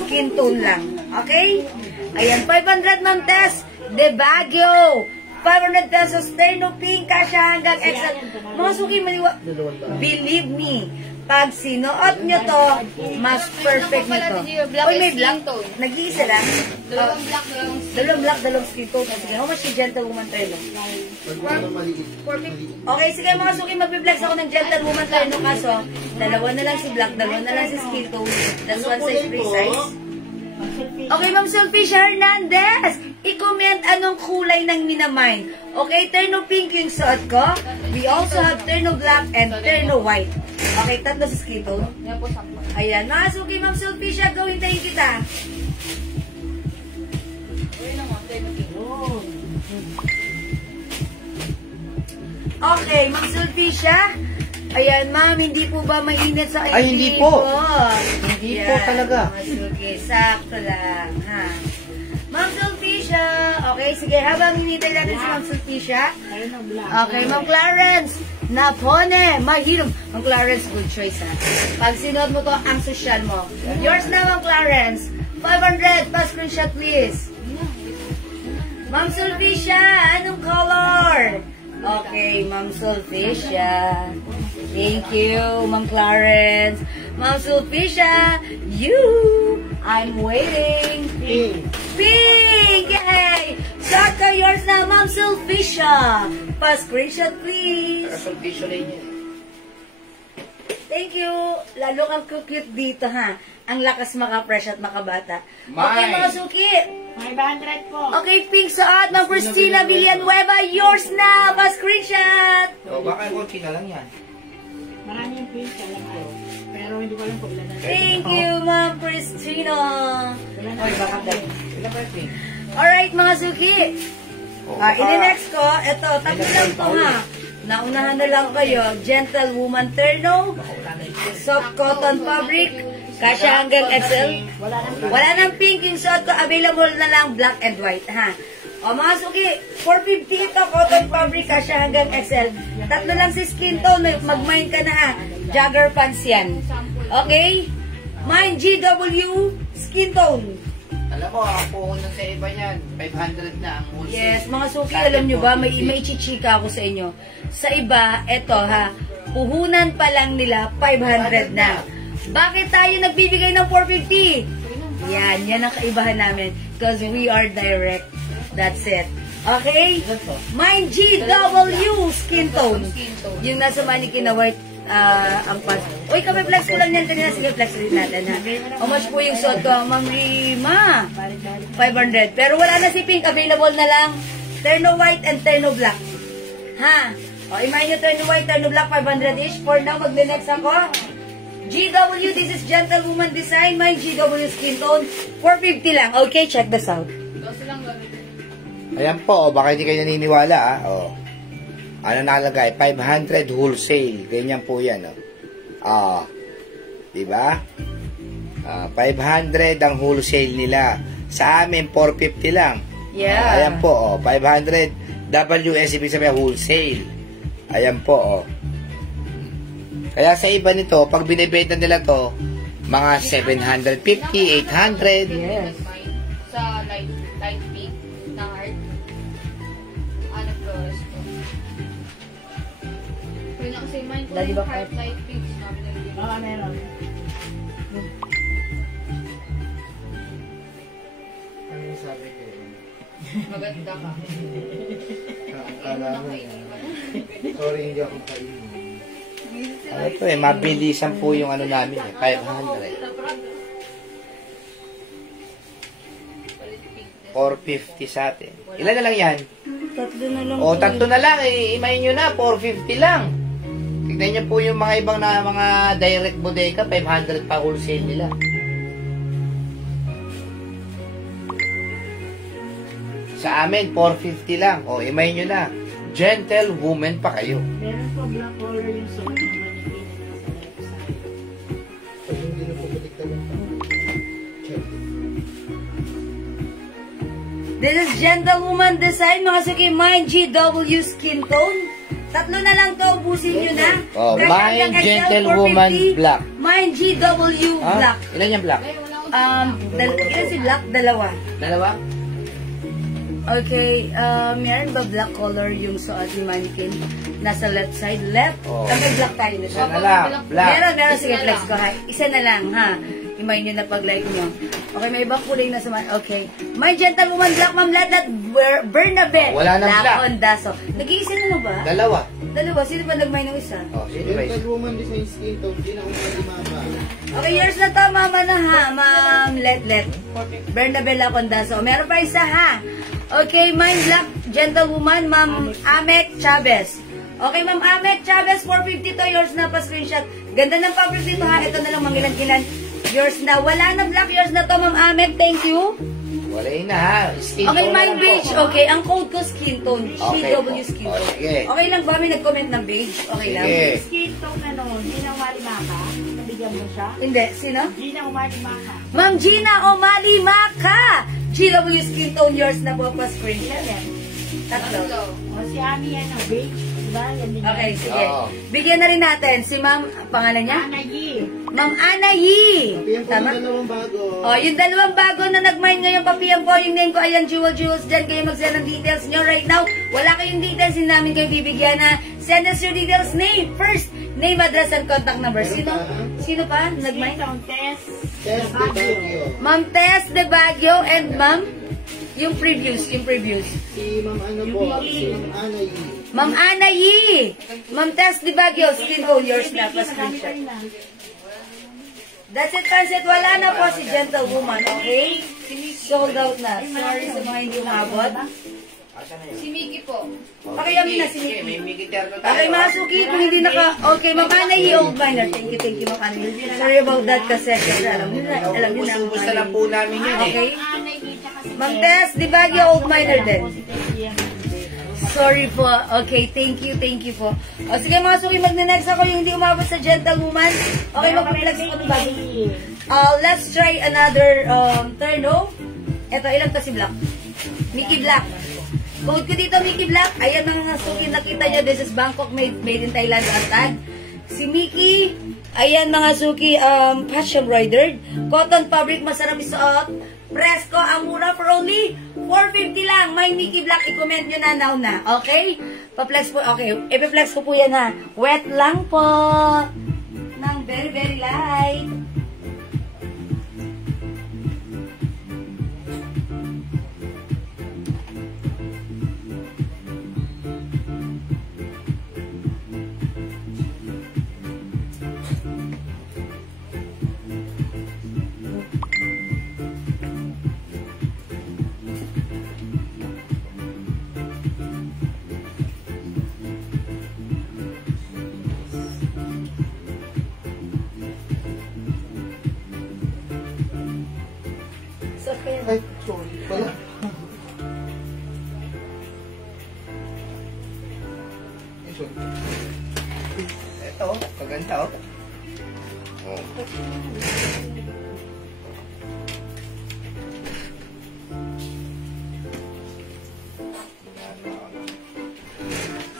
Skin tone lang. Okay? Ayan, 500 Ma'am Tess. De Baguio. 500 pesos. Terno pink. Kasya hanggang XL. Mga suki, believe me, pag sinuot nyo to, mas perfect nito. Uy, may black. Nag-iisa lang. Dalawang black, Dalawang skin tone. Sige, how much yung gentlewoman terno? 450. Okay, sige mga suki, magbe-flex ako ng gentlewoman terno kaso, dalawa na lang si black, dalawa na lang si skin tone. That's one size, free size. Okay, Ma'am Sulpicia Hernandez, i-comment anong kulay ng minamind. Okay, terno pink yung suot ko. We also have terno black and terno white. Okay, tatlo sa skin tone. Yan po, sakto. Ayan, mga suki, Ma'am Sulpicia, gawin tayo kita. Uy naman, terno pink. Okay, Ma'am Sulpicia. Ayan, ma'am, hindi po ba mainit sa Ay, hindi po. Hindi po talaga. Okay, sakto lang, ha. Ma'am Sulpicia. Okay, sige, habang hinintay natin si Ma'am Sulpicia. Okay, Ma'am Clarence. Napone, mahirap. Ma'am Clarence, good choice, ha. Pag sinuot mo to, ang social mo. Yours na, Ma'am Clarence. 500, pa-screenshot, please. Ma'am Sulpicia, anong color? Okay, Ma'am Sulpicia. Thank you, Ma'am Clarence. Ma'am Sulpicia, I'm waiting. Pink! Yay! Saka yours na, Ma'am Sulpicia. Pa-screenshot, please. Sulpicia rin yun. Thank you. Lalo kang cute dito, ha? Ang lakas maka-fresh at makabata. Okay, Mine. mga suki. 500 po. Okay, pink suot ng Christina Villanueva. Yours na. Pa-screenshot. O, baka yung konti na lang yan. Marami yung pink, alam ko. Pero hindi ko alam kung ilan na. Thank you, Ma'am Christina. Oy, baka dahil. Ilan ba yung pink? Alright, mga suki. Ini-next ko, ito, tatlo lang to, ha. Naunahan na lang kayo. Gentlewoman terno. Soft cotton fabric. Kasya hanggang XL. Wala nang pink. Yung suot ko, available na lang black and white, ha. O mga suki, 450 ito, cotton fabric, kasya hanggang XL. Tatlo lang si skin tone, mag-mine ka na, ha. Jogger pants yan. Okay? Mine GW skin tone. Alam mo, ang puhunan sa iba niyan, 500 na ang wholesale. Yes, mga suki, alam nyo ba, may chichika ako sa inyo. Sa iba, eto ha, puhunan pa lang nila, 500 na. Bakit tayo nagbibigay ng 450? Yan ang kaibahan namin. Because we are direct. That's it. Okay? Mine GW skin tone. Yung nasa mannequin na white ang pants. Uy, kami flex ko lang yan kanina. Sige, flex rin natin ha. How much po yung suot ko? Ma'am Rima. 500. Pero wala na si pink. Available na lang. Terno white and terno black. Ha? O, imahin nyo terno white, terno black, 500 each. For now, magle-next ako. GW, this is Gentlewoman Design. Mine GW skin tone. 450 lang. Okay, check this out. Kasi lang gamitin. Ayan po, baka hindi kayo naniniwala, o. Ano nakalagay? 500 wholesale. Ganyan po yan, o. Diba? 500 ang wholesale nila. Sa amin, 450 lang. Yeah. Ayan po, 500 WS, ibig sabihin wholesale. Ayan po, Kaya sa iba nito, pag binibenta nila to, mga 750, 800. Yes. Sa light pink na heart. Ano flores ko. Pero na kasi mine ko Daddy yung ba heart light pink. Sabi na rin. Oo, meron. Ano sabi ko? Maganda ka. Sorry, hindi ako kainin. Ano ito mabilisan po yung ano namin, 500. 450 sa atin. Ilan na lang yan? Tatlo na lang. O, tatlo na lang. Imayin nyo na, 450 lang. Tignan nyo po yung mga ibang na mga direct bodega, 500 pa wholesale nila. Sa amin, 450 lang. O, imay nyo na. Gentlewoman pa kayo. Meron po black color yung suot ng mannequin na nasa left side. This is Gentlewoman Design, mga suki, Mine GW Skin Tone. Tatlo na lang to, ubusin nyo na. Oh, Kahit Mine hanggang XL, Gentlewoman 450, Black. Mine GW Black. Ilan yung black? Ilan si Black? Dalawa. Dalawa? Okay, meron ba black color yung suot ni mannequin? Nasa left side, left? Oh. Kapag black tayo na siya. Isa na lang. Black. Meron, sige, flex ko, ha? Isa na lang, ha? Imay nyo na pag-like nyo. Okay, may ibang kulay na sa okay. My Gentlewoman Black, Ma'am Ladat, Bernabé. Wala nang black. Ondaso. Nag-iisa na ba? Dalawa. Dalawa. Sino ba nagmay ng isa? Oh, sino ba? Gentlewoman Design Skin Tone, di na umali mama. Okay, yours na to, mama na ha, Ma'am Let. Bernabé Lacondaso. Meron pa isa ha. Okay, Mine Black Gentlewoman, Ma'am Amet Chavez. Okay, Ma'am Amet Chavez, 450 to. Yours na pa screenshot. Ganda ng fabric dito ha. Ito na lang, mangilan-kilan. Yours na. Wala na black. Yours na to, Ma'am Amet. Thank you. Wala na ha. Skin Okay, tone my na lang beige. po. Okay, ang code ko skin tone. Okay CW po. skin O, tone. sige. Okay lang ba? May nag-comment ng beige? Okay lang. Sige. Skin tone ano, Gina Umalimaka. Nabigyan mo siya? Hindi. Sino? Gina Umalimaka. Ma'am Gina O'Malley Maka. GW skin tone. Yours na po pa screenshot. Tatlo. O si Ami yan ang beige. Diba? Yan din Okay, yan. sige. Oo. Bigyan na rin natin si Ma'am, pangalan niya? Ana Yi. Ma'am Ana Yi. Yan po Tama? yung dalawang bago. Oh, yung dalawang bago na nag-mine ngayon, papiyan po yung name ko. Ayan, Jewels dyan. Kayo mag-send ng details nyo right now. Wala kayong details, hindi namin kayo bibigyan na send us your details. Name first. Name, address, and contact number. Sino? Sino pa? Skin Nag-mine? tone test. Test de Baguio. Ma'am Tess de Baguio and Ma'am yung previous. Si Ma'am ano po, si Ma'am Ana Yi. Ma'am Ana Yi. Ma'am Tess de Baguio, skin tone, yours na pa screenshot. That's it, Francis. Wala na po si Gentlewoman, okay? Sold out na. Sorry sa mga hindi umabot. Si Mickey po. Pakiyamin na si Sige, Nikki. may Mickey Terno Okay, mga suki, kung hindi okay, Ma'am Ana Yi, old miner. Thank you, Ma'am Ana Yi. Sorry about that kasi alam niyo na. Ubus na lang po namin yun eh. Okay? Ana Yi tsaka si Ma'am Tess, di Baguio, old miner din. Si Teddy yan. Sorry po. Okay, thank you po. O sige mga suki, magne-next ako yung hindi umabot sa Gentlewoman. Okay, mag-flex po ito bago. Let's try another turn, no? Ito, ilang to si Black? Mickey Black. Code ko dito, Mickey Black. Ayan mga suki, nakita nyo, this is Bangkok made in Thailand ang tag. Si Mickey, ayan mga suki, patch embroidered. Cotton fabric, masarap isuot. Presko, ang mura for only 450 lang. May Mickey Black, i-comment nyo na now na. Okay? Pa-flex po. Okay, i-flex ko po yan ha. Wet lang po. Nang very, very light. So, kaya Ay, sorry pala. Ay, sorry. Ito, paganda oh. Oh.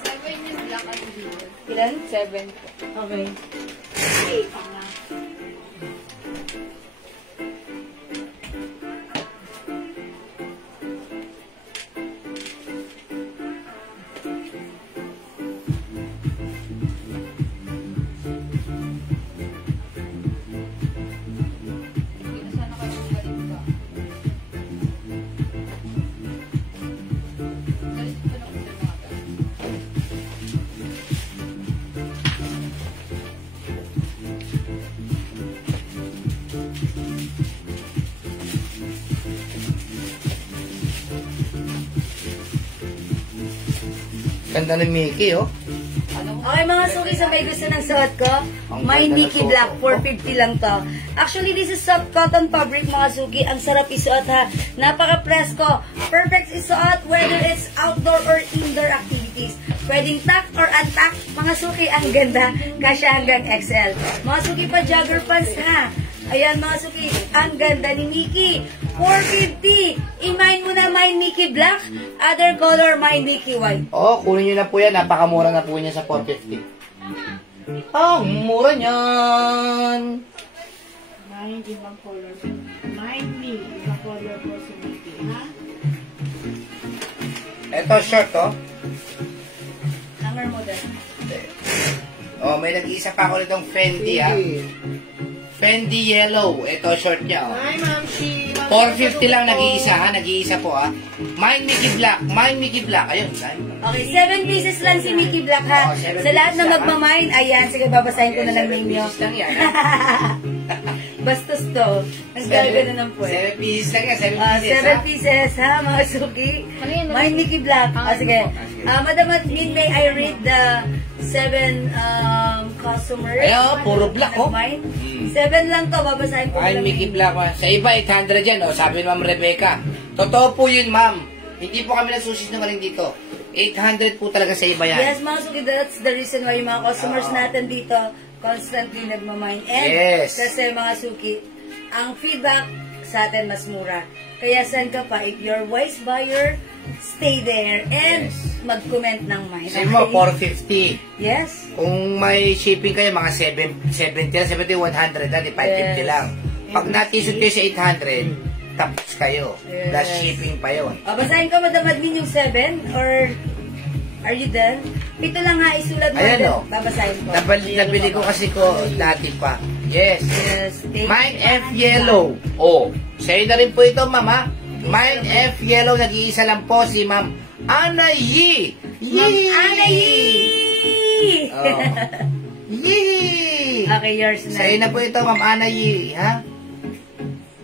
Seven yung black at blue. ilan? 7 po. Okay. Hindi na sana kayo galit ba? Galit ko na kung sa mga Ganda ng Mickey oh. Okay mga suki, sa may gusto ng suot ko, Ang may ganda ng Mickey suot Black ko. 450 lang to. Actually, this is soft cotton fabric, mga suki. Ang sarap isuot, ha. Napaka-presko. Perfect isuot whether it's outdoor or indoor activities. Pwedeng tack or untack. Mga suki, ang ganda. Kasya hanggang XL. Mga suki pa, jogger pants, ha. Ayan, mga suki, ang ganda ni Mickey. 450. I-mine mo na, mine Mickey Black. Other color, mine Mickey White. Oo, kunin nyo na po yan. Napakamura na po niya sa 450. Ang mura niyan. Mine, ibang color. Mine me, ibang color po si Mickey, ha? Ito, short, oh. Hanger mo din. Oh, may nag-iisa pa ako nitong Fendi, ha. Fendi yellow. Ito, short niya, oh. Hi, Ma'am Shi. 450 lang nag-iisa, ha. Nag-iisa po, ha. Mine Mickey Black. Mine Mickey Black. Ayun, Okay, 7 pieces lang si Mickey Black, ha. Oh, 7 Sa lahat na pieces lang, magmamine, ayan, sige, babasahin ko na lang ninyo. 7 pieces lang yan, ha. Bastos to. Ang gagano ng puwet. 7 pieces lang yan, 7 pieces, 7 pieces, ha, mga suki. Mine Mickey Black. Sige. Madam Admin, may I read the 7 customers? Ayan, puro black, oh. Mine? 7 lang to, babasahin ko Ay, lang. Mickey Black, ha. Sa iba, 800 yan, oh. Sabi ni Ma'am Rebecca. Totoo po yun, ma'am. Hindi po kami nagsusinungaling dito. 800 po talaga sa iba yan. Yes, mga suki, that's the reason why yung mga customers natin dito constantly nagmamine. And Yes. kasi mga suki, ang feedback sa atin mas mura. Kaya send ka pa, if you're wise buyer, stay there and mag-comment ng mine. Kasi mo, 450. Yes. Kung may shipping kayo, mga 70 lang, 70, 100 lang, 550 Yes. lang. Pag natisod kayo sa 800, tapos kayo. Yes. Plus shipping pa yun. Basahin ko, Madam Admin, yung 7 or are you done? Ito lang ha, isulat mo. Ayan, din. oh. Babasahin ko. Nabili ko kasi ko dati pa. Yes. Yes. Mine F Yellow. Oh, sa'yo na rin po ito, mama. Mine F Yellow, nag-iisa lang po si Ma'am Ana Yi. Ma'am Ana Yi! Oh. Yee! Okay, yours na. Sa'yo na po ito, Ma'am Ana Yi. Ha?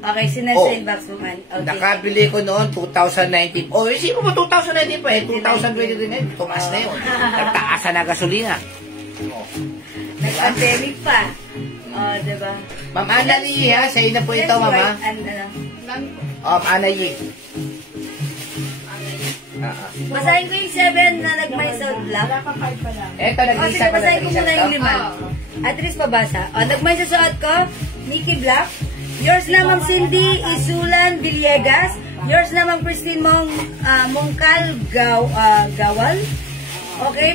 Okay, sinasa Oh. inbox mo man. Okay. Nakabili ko noon, 2019. Oh, isipin mo, 2019 pa eh. 2020 na yun. Tumaas na yun. Nagtaas na gasolina. Oh. Nag-pandemic pa. Oh, diba? Ma'am Ana Yi, ha? Sa'yo na po ito, mama. Ma'am Ana Yi. Basahin ko yung 7 na nag-mysod black. Nakakard pa lang. Eto, O, nag-isa sige, pa basahin ko muna yung nag-isa 5. At least pabasa. O, nag-mysod suot ko, Mickey Black. Yours na, Ma'am Cindy Isulan Villegas. Yours na, Ma'am Christine Mongcal Gawal. Okay,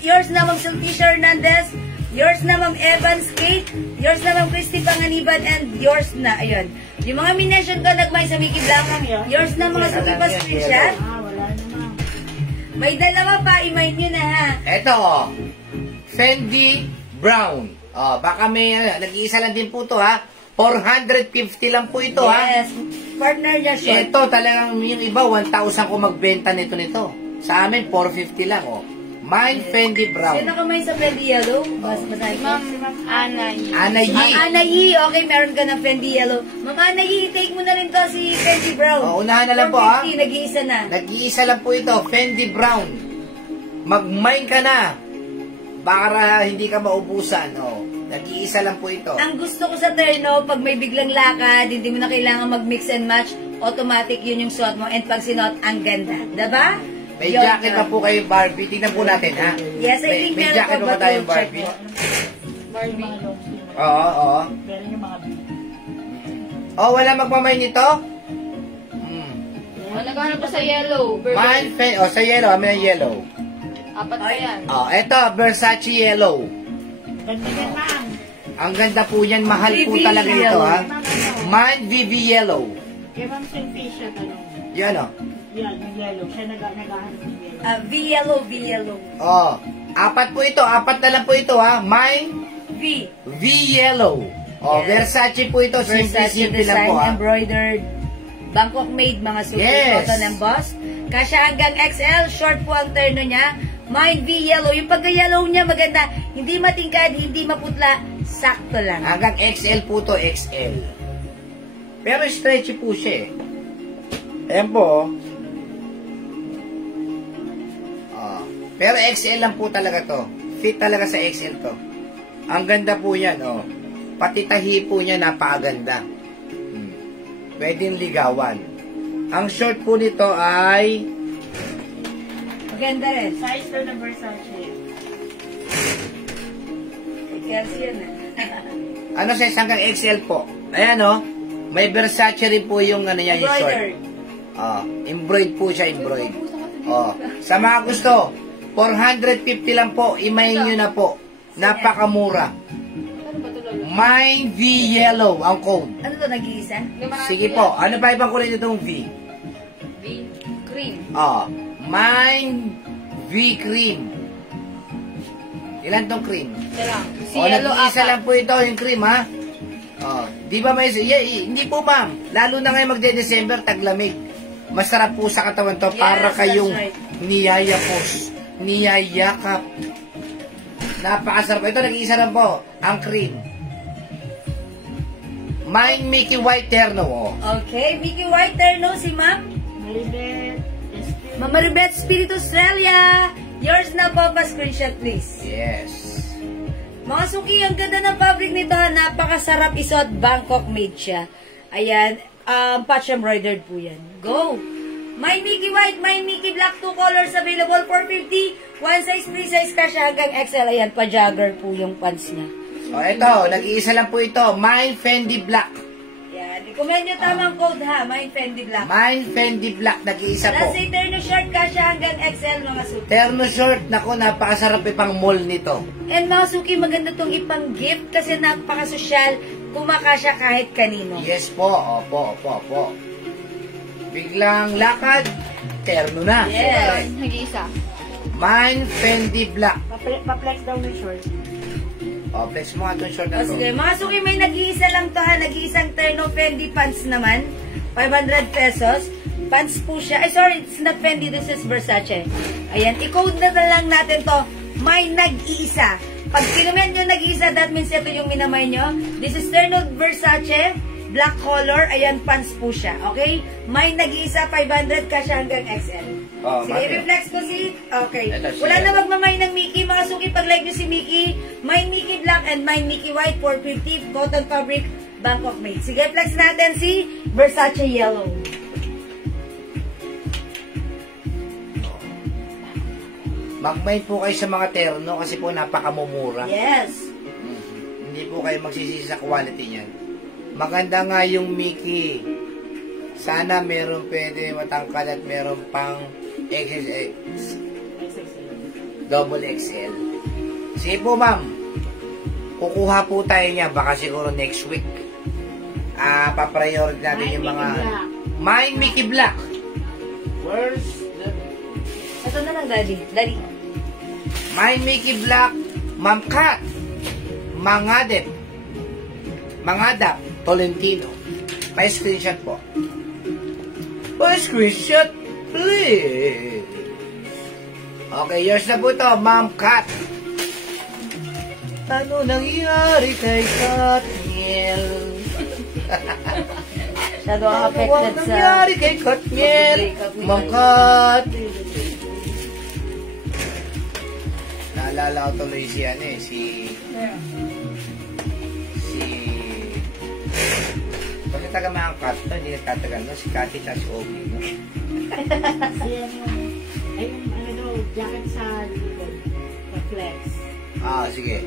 yours na, Ma'am Sulpicia Hernandez. Yours na, Ma'am Evans Kate. Yours na, Ma'am Christy Panganiban. And yours na, ayun. Yung mga mination ko, nagmay sa Mickey Black. Yours na, mga suki pa screenshot. Wala naman. May dalawa pa, i-mind nyo na ha. Eto, oh. Fendi Brown. Oh, baka may, nag-iisa lang din po to, ha? 450 lang po ito, ha? Yes, partner niya short. Ito, talagang yung iba, 1,000 ko magbenta nito. Sa amin, 450 lang, oh. Mine Fendi Brown. Sino kamay sa Fendi Yellow? Basahin ko. Ma'am Ana Yi. Ana Yi. Ma'am Ana Yi, okay, meron ka ng Fendi Yellow. Ma'am Ana Yi, take mo na rin to si Fendi Brown. Oh, unahan na lang po, ha? 450, nag-iisa na. Nag-iisa lang po ito, Fendi Brown. Mag-mine ka na. Para hindi ka maubusan, oh. Nag-iisa lang po ito. Ang gusto ko sa terno, pag may biglang lakad, hindi mo na kailangan mag-mix and match, automatic yun yung suot mo. And pag sinuot, ang ganda. Diba? May Yun, jacket pa po kayo, Barbie. Tingnan po natin, ha? Yes, I think may meron jacket pa pa ba tayong to? Barbie. Check Yung mga long sleeve. Oo, oo. Meron yung mga Oh, wala magmamay nito? Naghanap po sa yellow. Burberry. Sa yellow, amin ang yellow. Apat pa yan. Oh, eto, Versace yellow. ganda yan, ma'am. Ang ganda po yan, mahal po VV talaga ito, yellow. ha? Mine VV yellow. Kaya ma'am Sulpicia, tanong. Yan, oh. Yan, yung yellow. Siya naghahanap ng yellow. V yellow, V yellow. Oh, apat po ito, apat na lang po ito, ha? Mine V. V yellow. Oh, Yes. Versace po ito, Versace simple lang design, po, ha? embroidered, Bangkok made, mga super Yes. cotton and boss. Kasya hanggang XL, short po ang terno niya. Mine V yellow. Yung pagka-yellow niya maganda. Hindi matingkad, hindi maputla. Sakto lang. Hanggang XL po to, XL. Pero stretchy po siya, eh. Ayan po, oh. Oh. Pero XL lang po talaga to. Fit talaga sa XL to. Ang ganda po yan, oh. Pati tahi po niya napakaganda. Pwedeng ligawan. Ang short po nito ay Maganda rin. Size to ng Versace. Kelsey yan ano size hanggang XL po. Ayan o. May Versace rin po yung ano niya, yung short. Embroidered. Embroid po siya, embroid. Sa mga gusto, 450 lang po. Imayin nyo na po. Napakamura. Mine V Yellow ang code. Ano to, nag-iisa? Sige po. Ano pa ibang kulay nitong V? V. Cream. Mine V Cream. Ilan tong cream? Ito lang. Si O, yellow nag-iisa apat. lang po ito yung cream, ha? Di ba may... hindi po, ma'am. Lalo na ngayon magde-December, taglamig. Masarap po sa katawan to para Yes, kayong that's right. niyayapos. Niyayakap. Napakasarap. Ito, nag-iisa lang po. Ang cream. Mine Mickey White Terno. Okay, Mickey White Terno, si Ma'am. Maribet. Mama Ribet Spiritu Australia. Yours na po, pa-screenshot please. Yes. Mga suki, ang ganda ng fabric nito. Napakasarap isuot. Bangkok made siya. Ayan, patch embroidered po yan. Go! My Mickey White, my Mickey Black, 2 colors available, 450. One size, 3 size cash hanggang XL. Ayan, pa-jogger po yung pants niya. Ito, nag-iisa lang po ito. Mine Fendi Black. Ayan, i-comment nyo tamang code ha. My Fendi Black. Mine Fendi Black, nag-iisa po. Nasa terno short cash hanggang XL mga suki. Terno short, nako, napakasarap ipang mall nito. And mga suki, maganda tong ipang gift kasi napaka-sosyal. Kumakasya kahit kanino. Yes po, opo. Biglang lakad, terno na. Yes. Nag-iisa. Mine Fendi Black. Pa-flex daw yung short. Flex mo nga itong short O na to. sige, mga suki, may nag-iisa lang to ha. Nag-iisang terno Fendi pants naman. 500 pesos. Pants po siya. Ay, sorry, it's not Fendi. This is Versace. Ayan, i-code na lang natin to. May nag-iisa. Pag kinument nyo nag-iisa, that means ito yung minamay nyo. This is terno Versace. Black color. Ayan, pants po siya. Okay? May nag-iisa, 500 cash hanggang XL. Sige, bakit? reflex ko si... Okay. Ito, Wala sige. na magmamay ng Mickey. Mga suki, pag-like nyo si Mickey, may Mickey Black and may Mickey White, 450, cotton fabric, Bangkok made. Sige, flex natin si Versace Yellow. Mag-mind po kayo sa mga terno kasi po napakamumura. Yes. Hindi po kayo magsisisi sa quality niyan. Maganda nga yung Mickey. Sana meron pwede matangkad at meron pang XXX. Double XL. Sige po, ma'am. Kukuha po tayo niya. Baka siguro next week. Pa-priority natin yung mga... Mine Mickey Black. Where's the... Ito na lang, Daddy. Daddy. Mine Mickey Black. Ma'am Kat. Mangadep. Mangadap. Tolentino. May screenshot po. May screenshot, please. Okay, yours na po to, Ma'am Kat. Ano nangyari kay Katniel? Shadow Ano affected sa... nangyari kay Katniel? Ma'am Kat. Naalala ko tuloy si ano eh, si... Bakit taga mga kat to? Hindi nagtatagal no? Si Cathy tas Ogie, no? Ayan yung, ay yung ano daw, jacket sa likod. Pa-flex. Sige.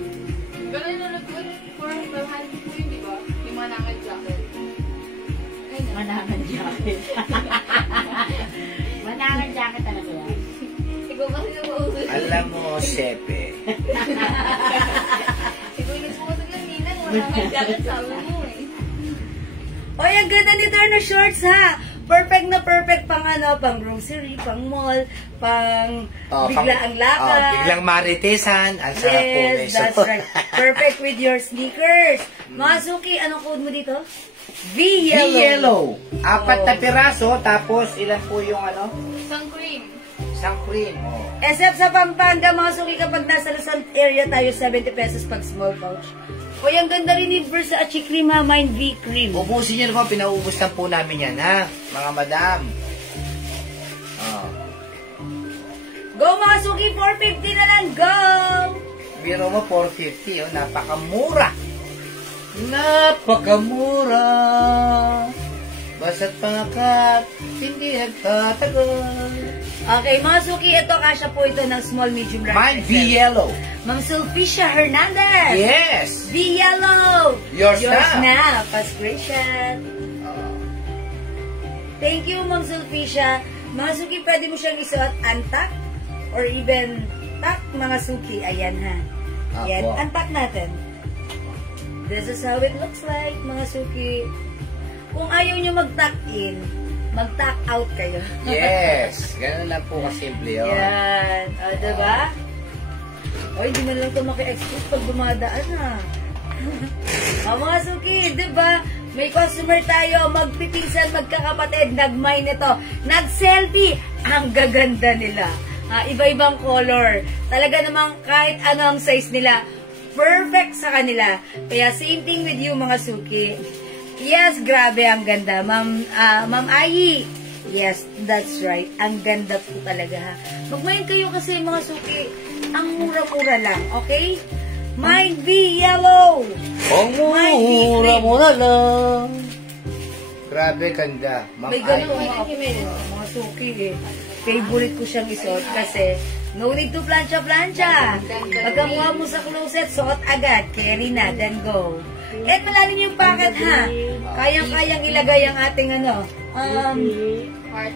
Ganun na nag-good for 1200 po yun, di ba? Yung manangan jacket. Ayun na. Manangan jacket. Manangan jacket talaga yan. Ikaw kasi yung mauso. Alam mo, Sepe. Ikaw yung nagsumusog ng ninang, manangan jacket sabi mo eh. Oy, ang ganda ni Terno Shorts ha. Perfect na perfect pang ano, pang grocery, pang mall, pang biglaang lakad. Biglang maritesan. Ang sarap po. Yes, that's right. Perfect with your sneakers. Mga suki, anong code mo dito? V-Yellow. V-Yellow. 4 na piraso, tapos ilan po yung ano? Sun cream. Isang cream. Except sa Pampanga, mga suki, kapag nasa Luzon area tayo, 70 pesos pag small pouch. O, yung ganda rin ni Versace cream ha, mine V cream. Ubusin nyo na po, pinaubos na po namin yan, ha? Mga madam. Go mga suki, 450 na lang, go! Biro mo, 450, oh, napakamura. Napakamura. Basta't pangakat, hindi nagtatagal. Okay, mga suki, ito kasya po ito ng small, medium, large. Mine be yellow. Ma'am Sulficia Hernandez. Yes. Be yellow. Yours na. na. Pascration. Thank you, Ma'am Sulficia. Mga suki, pwede mo siyang isuot antak or even tak, mga suki. Ayan ha. Ayan, Apo. antak natin. This is how it looks like, mga suki. Kung ayaw nyo mag-tuck in, mag-tuck out kayo. Yes. Ganun lang po kasimple yun. Yan. O, diba? O, hindi man lang ito maki-excuse pag dumadaan, ha. O, mga suki, diba? May customer tayo, magpipinsan, magkakapatid, nag-mine ito. Nag-selfie. Ang gaganda nila. Iba-ibang color. Talaga namang kahit ano ang size nila, perfect sa kanila. Kaya same thing with you, mga suki. Yes, grabe, ang ganda. Ma'am Ayi. Yes, that's right. Ang ganda po talaga, ha. Mag-mine kayo kasi, mga suki, ang mura-mura lang, okay? Mine be yellow. Ang mura-mura lang. Grabe, ganda. Ma'am May ganun Ayi. mga suki, eh. Favorite ko siyang isuot kasi no need to plancha-plancha. Pagkakuha mo sa closet, suot agad. Carry na, then go. At malalim yung packet, ha. Kayang-kayang ilagay ang ating ang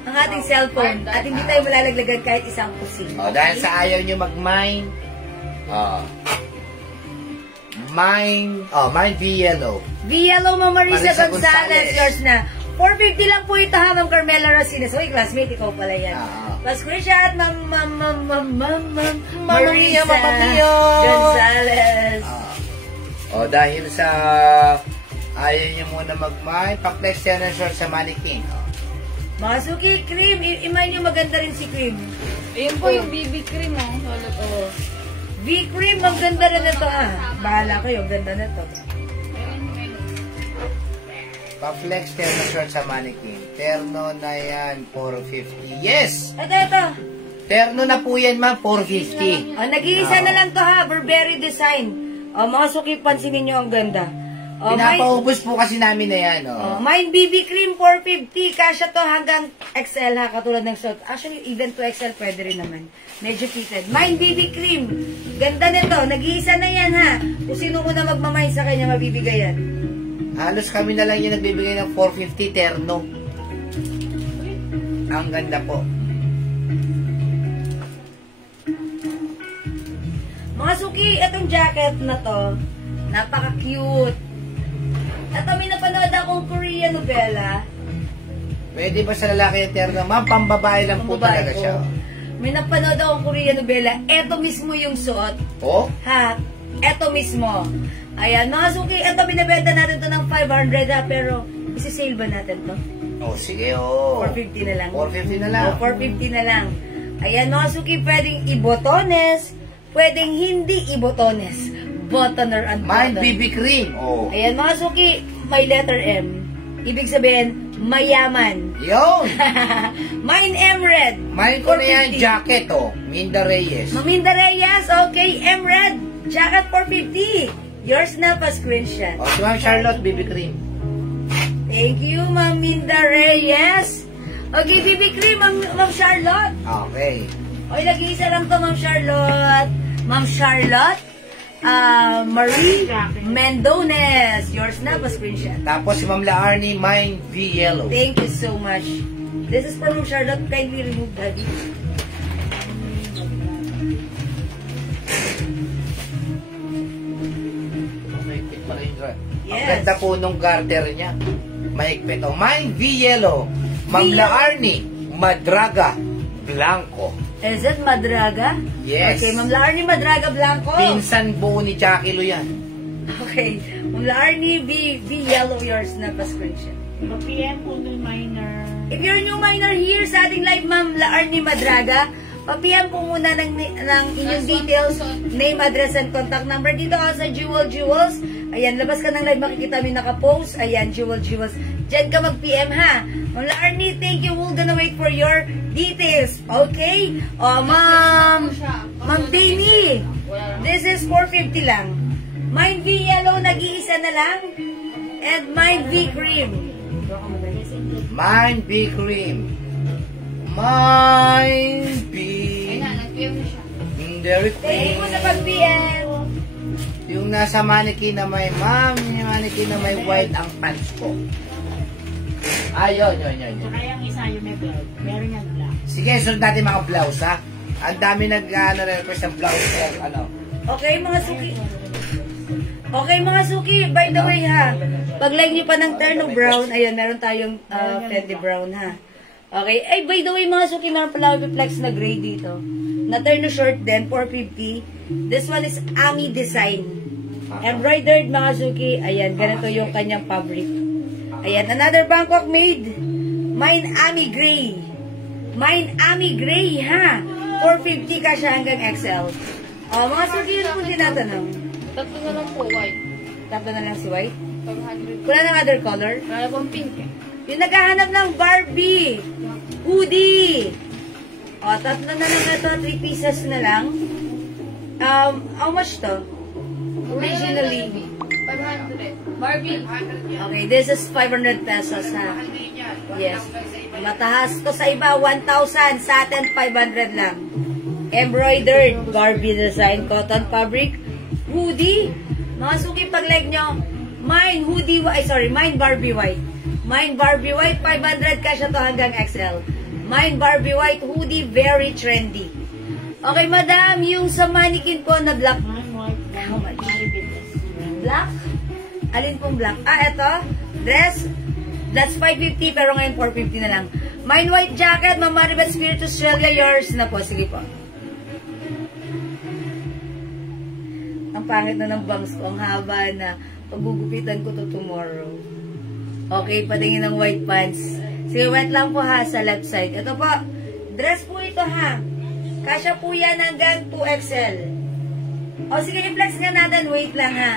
ating cellphone. At hindi tayo malalaglagan kahit isang pusin. Dahil sa ayaw nyo mag-mine, mine be yellow. Be yellow, Ma'am Marisa Marisa Gonzalez. Gonzalez. Yours na. 450 lang po ito, ha, Ma'am Carmela Rosines. Uy, classmate, ikaw pala yan. Plus, screenshot, Ma'am Maria Mapatio Gonzalez. Dahil sa ayaw nyo muna mag-mine, pa-flex yan ang short sa mannequin. Mga suki, cream. Imay nyo maganda rin si cream. Ayun po yung BB cream, oh. V-cream, ang ganda rin ito, Bahala kayo, ganda nito. Pa-flex yan ang short sa mannequin. Terno na yan, 450. Yes! Ito. Terno na po yan, ma'am, 450. Nag-iisa na lang to, ha. Burberry design. Mga suki, pansinin nyo ang ganda. Pinapaubos po kasi namin na yan. Mine BB cream 450. Kasya to hanggang XL, ha. Katulad ng short. Actually, even to XL pwede rin naman. Medyo fitted. Mine BB cream. Ganda nito. Nag-iisa na yan, ha. Kung sino mo na magmamay sa kanya, mabibigay yan. Halos kami na lang yung nagbibigay ng 450 terno. Ang ganda po. Mga suki, itong jacket na to, napaka-cute. At may napanood akong Korean novela. Pwede ba sa lalaki yung terno? Ma'am, pambabae lang po Pambabae talaga po. siya. May napanood akong Korean novela. Ito mismo yung suot. Ha? Ito mismo. Ayan, mga suki, ito binibenta natin to ng 500, ha, pero isi-sale ba natin to? Sige, 450 na lang. 450 na lang. 450 na lang. Ayan, mga suki, pwedeng ibotones, pwedeng hindi ibotones. Buttoner and Mine button. BB cream. Ayan, mga suki, may letter M. Ibig sabihin, mayaman. Yun. Mine M-Red. Mine ko na yan, jacket, Minda Reyes. Maminda Reyes, okay, M-Red. Jacket 450. Yours na pa screenshot. Si Ma'am Charlotte, BB cream. Thank you, Ma'am Minda Reyes. Okay, BB cream, Ma'am Charlotte. Okay. Okay, nag-iisa lang to, Ma'am Charlotte. Ma'am Charlotte, Marie Mendones. Yours na pa screenshot. Tapos si Ma'am Laarni, mine V yellow. Thank you so much. This is for Ma'am Charlotte. Kindly remove that. Mahigpit pa rin dyan. Yes. Ang ganda po nung garter niya. Mahigpit. Mine V yellow. Ma'am V- Laarni, Madraga, Blanco. Is it Madraga? Yes. Okay, Ma'am Laarni Madraga Blanco. Pinsan buo ni Jackie Lu yan. Okay. Ma'am Laarni B Yellow. Yours na pa screenshot. Pa-PM po ng minor. If you're new minor here sa ating live, Ma'am Laarni Madraga, pa-PM po muna ng inyong details, name, address, and contact number dito sa Jewels. Ayan, labas ka ng live, makikita mo yung nakapost. Ayan, Jewels. Diyan ka mag-PM, ha? Ma'am Laarni, thank you. We're gonna wait for your details. Okay? Ma'am Dani, this is 450 lang. Mind V yellow, nag-iisa na lang. And Mind V cream. Mind B cream. Mind B. Ayun na, nag-PM na siya. Dairy Thank you Queen. sa pag-PM. Yung nasa mannequin na may, ma'am, yung mannequin na may white ang pants ko. Ayun. Tsaka yung isa yung may blouse. Meron yung black. Sige, sunod natin mga blouse, ha? Ang dami request ng blouse. Okay, mga suki. Okay, mga suki. By the way, ha. Pag like nyo pa ng terno brown, ayun, meron tayong Fendi brown, ha. Okay. Ay, by the way, mga suki, meron pala flex na gray dito. Na terno short din, 450. This one is Ami design. Embroidered, mga suki. Ayan, ganito yung kanyang fabric. Ayan, another Bangkok made. Mine Ami gray. Mine Ami gray, ha. 450 ka siya hanggang XL. Oh, mga suki, yun po tinatanong. Tatlo na lang po, white. Tatlo na lang si white. 500. Wala ng other color. Wala pang pink eh. Yung naghahanap ng Barbie. Hoodie. O, tatlo na lang ito. 3 pieces na lang. How much to? Originally. 500. Barbie. Okay, this is 500 pesos, ha? Yes. Matahas to sa iba, 1,000. Sa atin, 500 lang. Embroidered Barbie design, cotton fabric, hoodie. Mga suki, pag-leg nyo, mine hoodie, mine Barbie white. Mine Barbie white, 500 ka siya to hanggang XL. Mine Barbie white hoodie, very trendy. Okay, madam, yung sa mannequin ko na black. How much? Black? Alin pong black? Eto. Dress. That's 550, pero ngayon 450 na lang. Mine white jacket, Ma'am Maribel Spirit Australia, yours na po. Sige po. Ang pangit na ng bangs ko. Ang haba na. Paggugupitan ko to tomorrow. Okay, patingin ng white pants. Sige, wait lang po ha sa left side. Ito po. Dress po ito ha. Kasya po yan hanggang 2XL. O sige, i-flex nga natin. Wait lang ha.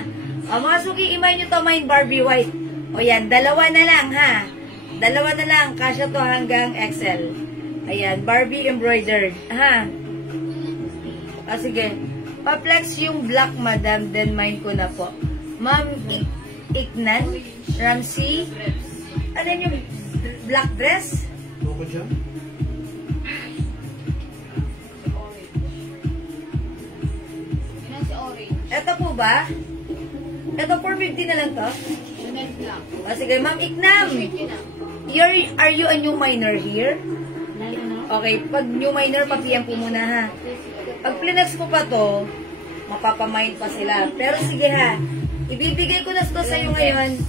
O mga suki, imay nyo to mine Barbie white. O yan, dalawa na lang ha. Dalawa na lang. Kasya to hanggang XL. Ayan, Barbie embroidered. Ha? O sige. Pa-flex yung black, madam. Then mine ko na po. Ma'am Iknan Ramsey. Ano yung black dress? Ako dyan? Yan si orange. Ito po ba? Ito 450 na lang to? Chanel black. O sige, Ma'am Iknam. 50 na. Are you a new minor here? Okay, pag new minor, pa-PM po muna ha. Pag plinex ko pa to, mapapamind pa sila. Pero sige ha, ibibigay ko na ito sa'yo ngayon.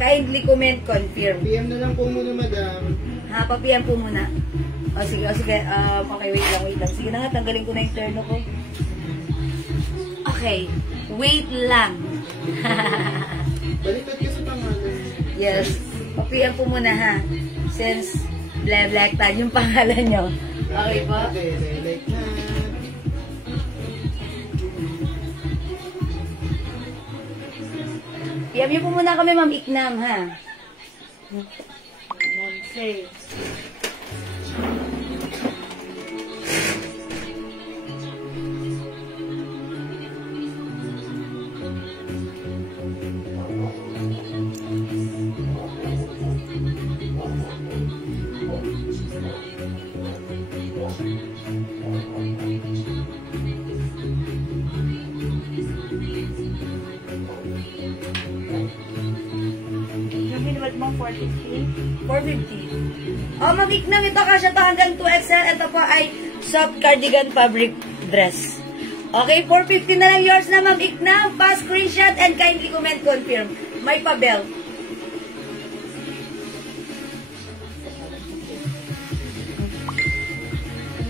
Kindly comment, confirm. PM na lang po muna, madam. Ha, pa-PM po muna. O sige, okay, wait lang. Sige na nga, tanggalin ko na yung terno ko. Okay, wait lang. Baliktad ka sa pangalan. Yes, pa-PM po muna ha. Since black tag yung pangalan nyo. Okay po? Okay, like na. PM nyo po muna kami, Ma'am Iknam, ha? Say. Yung minuwat mo, 450. 450. Oh, Ma'am Iknam, ito kasya to hanggang 2XL. Ito po ay soft cardigan fabric dress. Okay, 450 na lang yours na, Ma'am Iknam. Pa-screenshot and kindly comment confirm. May pa-belt.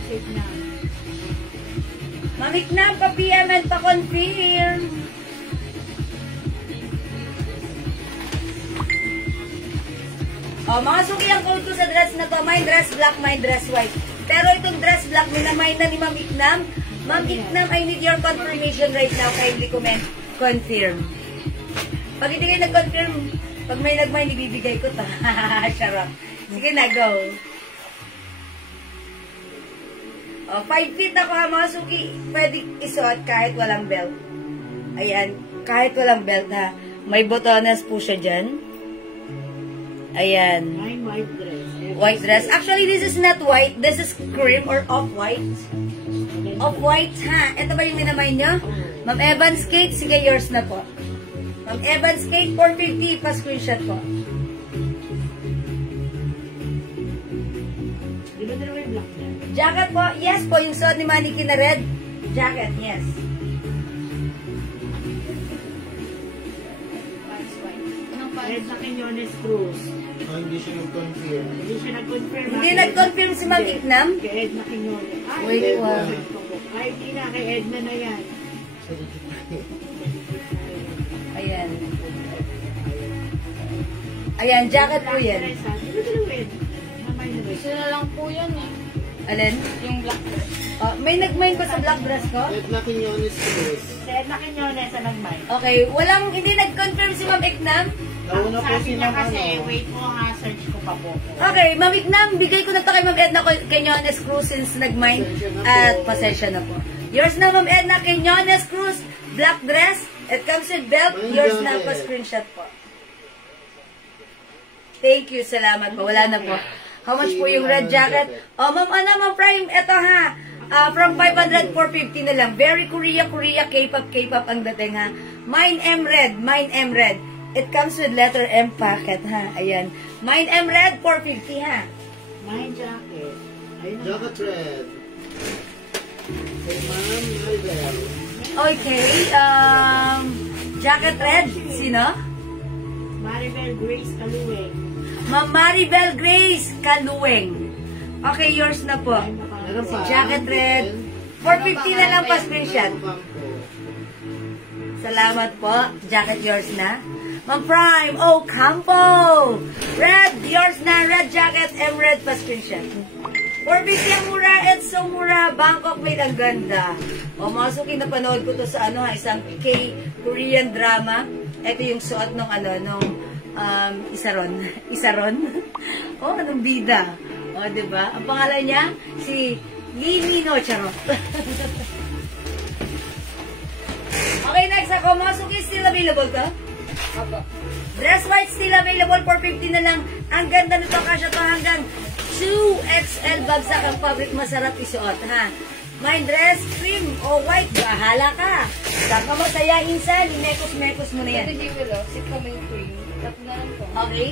Safe na. Ma'am Iknam, pa-PM and pa-confirm. Oh, mga suki ang code ko sa dress na to. My dress black, my dress white. Pero itong dress black, minamay na ni Ma'am Iknam. Ma'am Iknam, I need your confirmation right now. Kindly comment, confirm. Pag hindi kayo nag-confirm, pag may nagmay, ibibigay ko to. Charot. Sige na, go. Oh, 5 feet ako ha, mga suki. Pwede isuot kahit walang belt. Ayan. kahit walang belt ha. May botones po siya dyan. Ayan. Mine white dress. White dress. Actually, this is not white. This is cream or off-white. Off-white ha. Ito ba yung minamay nyo? Ma'am Evans Kate, sige, yours na po. Ma'am Evans Kate, 450, pa-screenshot po. Di ba dalawa yung black niya? Jacket po, yes po, yung suot ni Mannequin na red. Jacket, yes. Red na Quinones Cruz. Hindi siya nag-confirm. Hindi siya nag-confirm. Hindi nag-confirm si Ma'am Iknam? Kay Edna Quinones. Ay, Wait, wow. Ay, hindi na. Kay Edna na yan. Ayan. Ayan, jacket po yan. Di ba dalawa yun? Mamay na ba? Isa na lang po yan eh. Alin? Yung black dress. May nag-mine pa sa black dress ko? Edna Quinones Cruz. Si Edna Quinones ang nag-mine. Okay, hindi nag-confirm si Ma'am Iknam? Nauna po Sabi si niya Ma'am kasi, ano. wait mo ha, search ko pa po. Okay, Ma'am Iknam, bigay ko na to kay Ma'am Edna Quinones Cruz since nag-mine at pasensya na po. Yours na, Ma'am Edna Quinones Cruz, black dress, it comes with belt, yours na po, screenshot po. Thank you, salamat po, wala na po. How much po yung red jacket? Oh, Ma'am Prime, eto ha. From 500, 450 na lang. Very Korea, K-pop ang dating ha. Mine M Red. It comes with letter M packet ha. Ayan. Mine M Red, 450 ha. Mine jacket. Ayun na. Jacket red. Kay Ma'am Maribel. Okay, jacket red. Sino? Maribel Grace Kaluweng. Ma'am Maribel Grace Kaluweng. Okay, yours na po. Meron pa. Jacket red. 450 na lang pa screenshot. Meron pa po. Salamat po. Jacket yours na. Ma'am Prime, oh, Campo! Red, yours na. Red jacket and red pa screenshot. 450 ang mura. It's so mura. Bangkok made ang ganda. O, mga suki, napanood ko to sa isang K-Korean drama. Ito yung suot nung Isaron. Oh, anong bida. O, diba? Ang pangalan niya, si Lee Nino Charot. Okay, next ako. Mga suki, still available to? Aba. Dress white still available, 450 na lang. Ang ganda nito, kasya to hanggang 2XL. Bagsak ang fabric, masarap isuot, ha? My dress, cream o white, bahala ka. Saka mo saya insan, mekos mo na yan. Ito di wala. Si Camille Cream. Tatlo na lang po. Okay?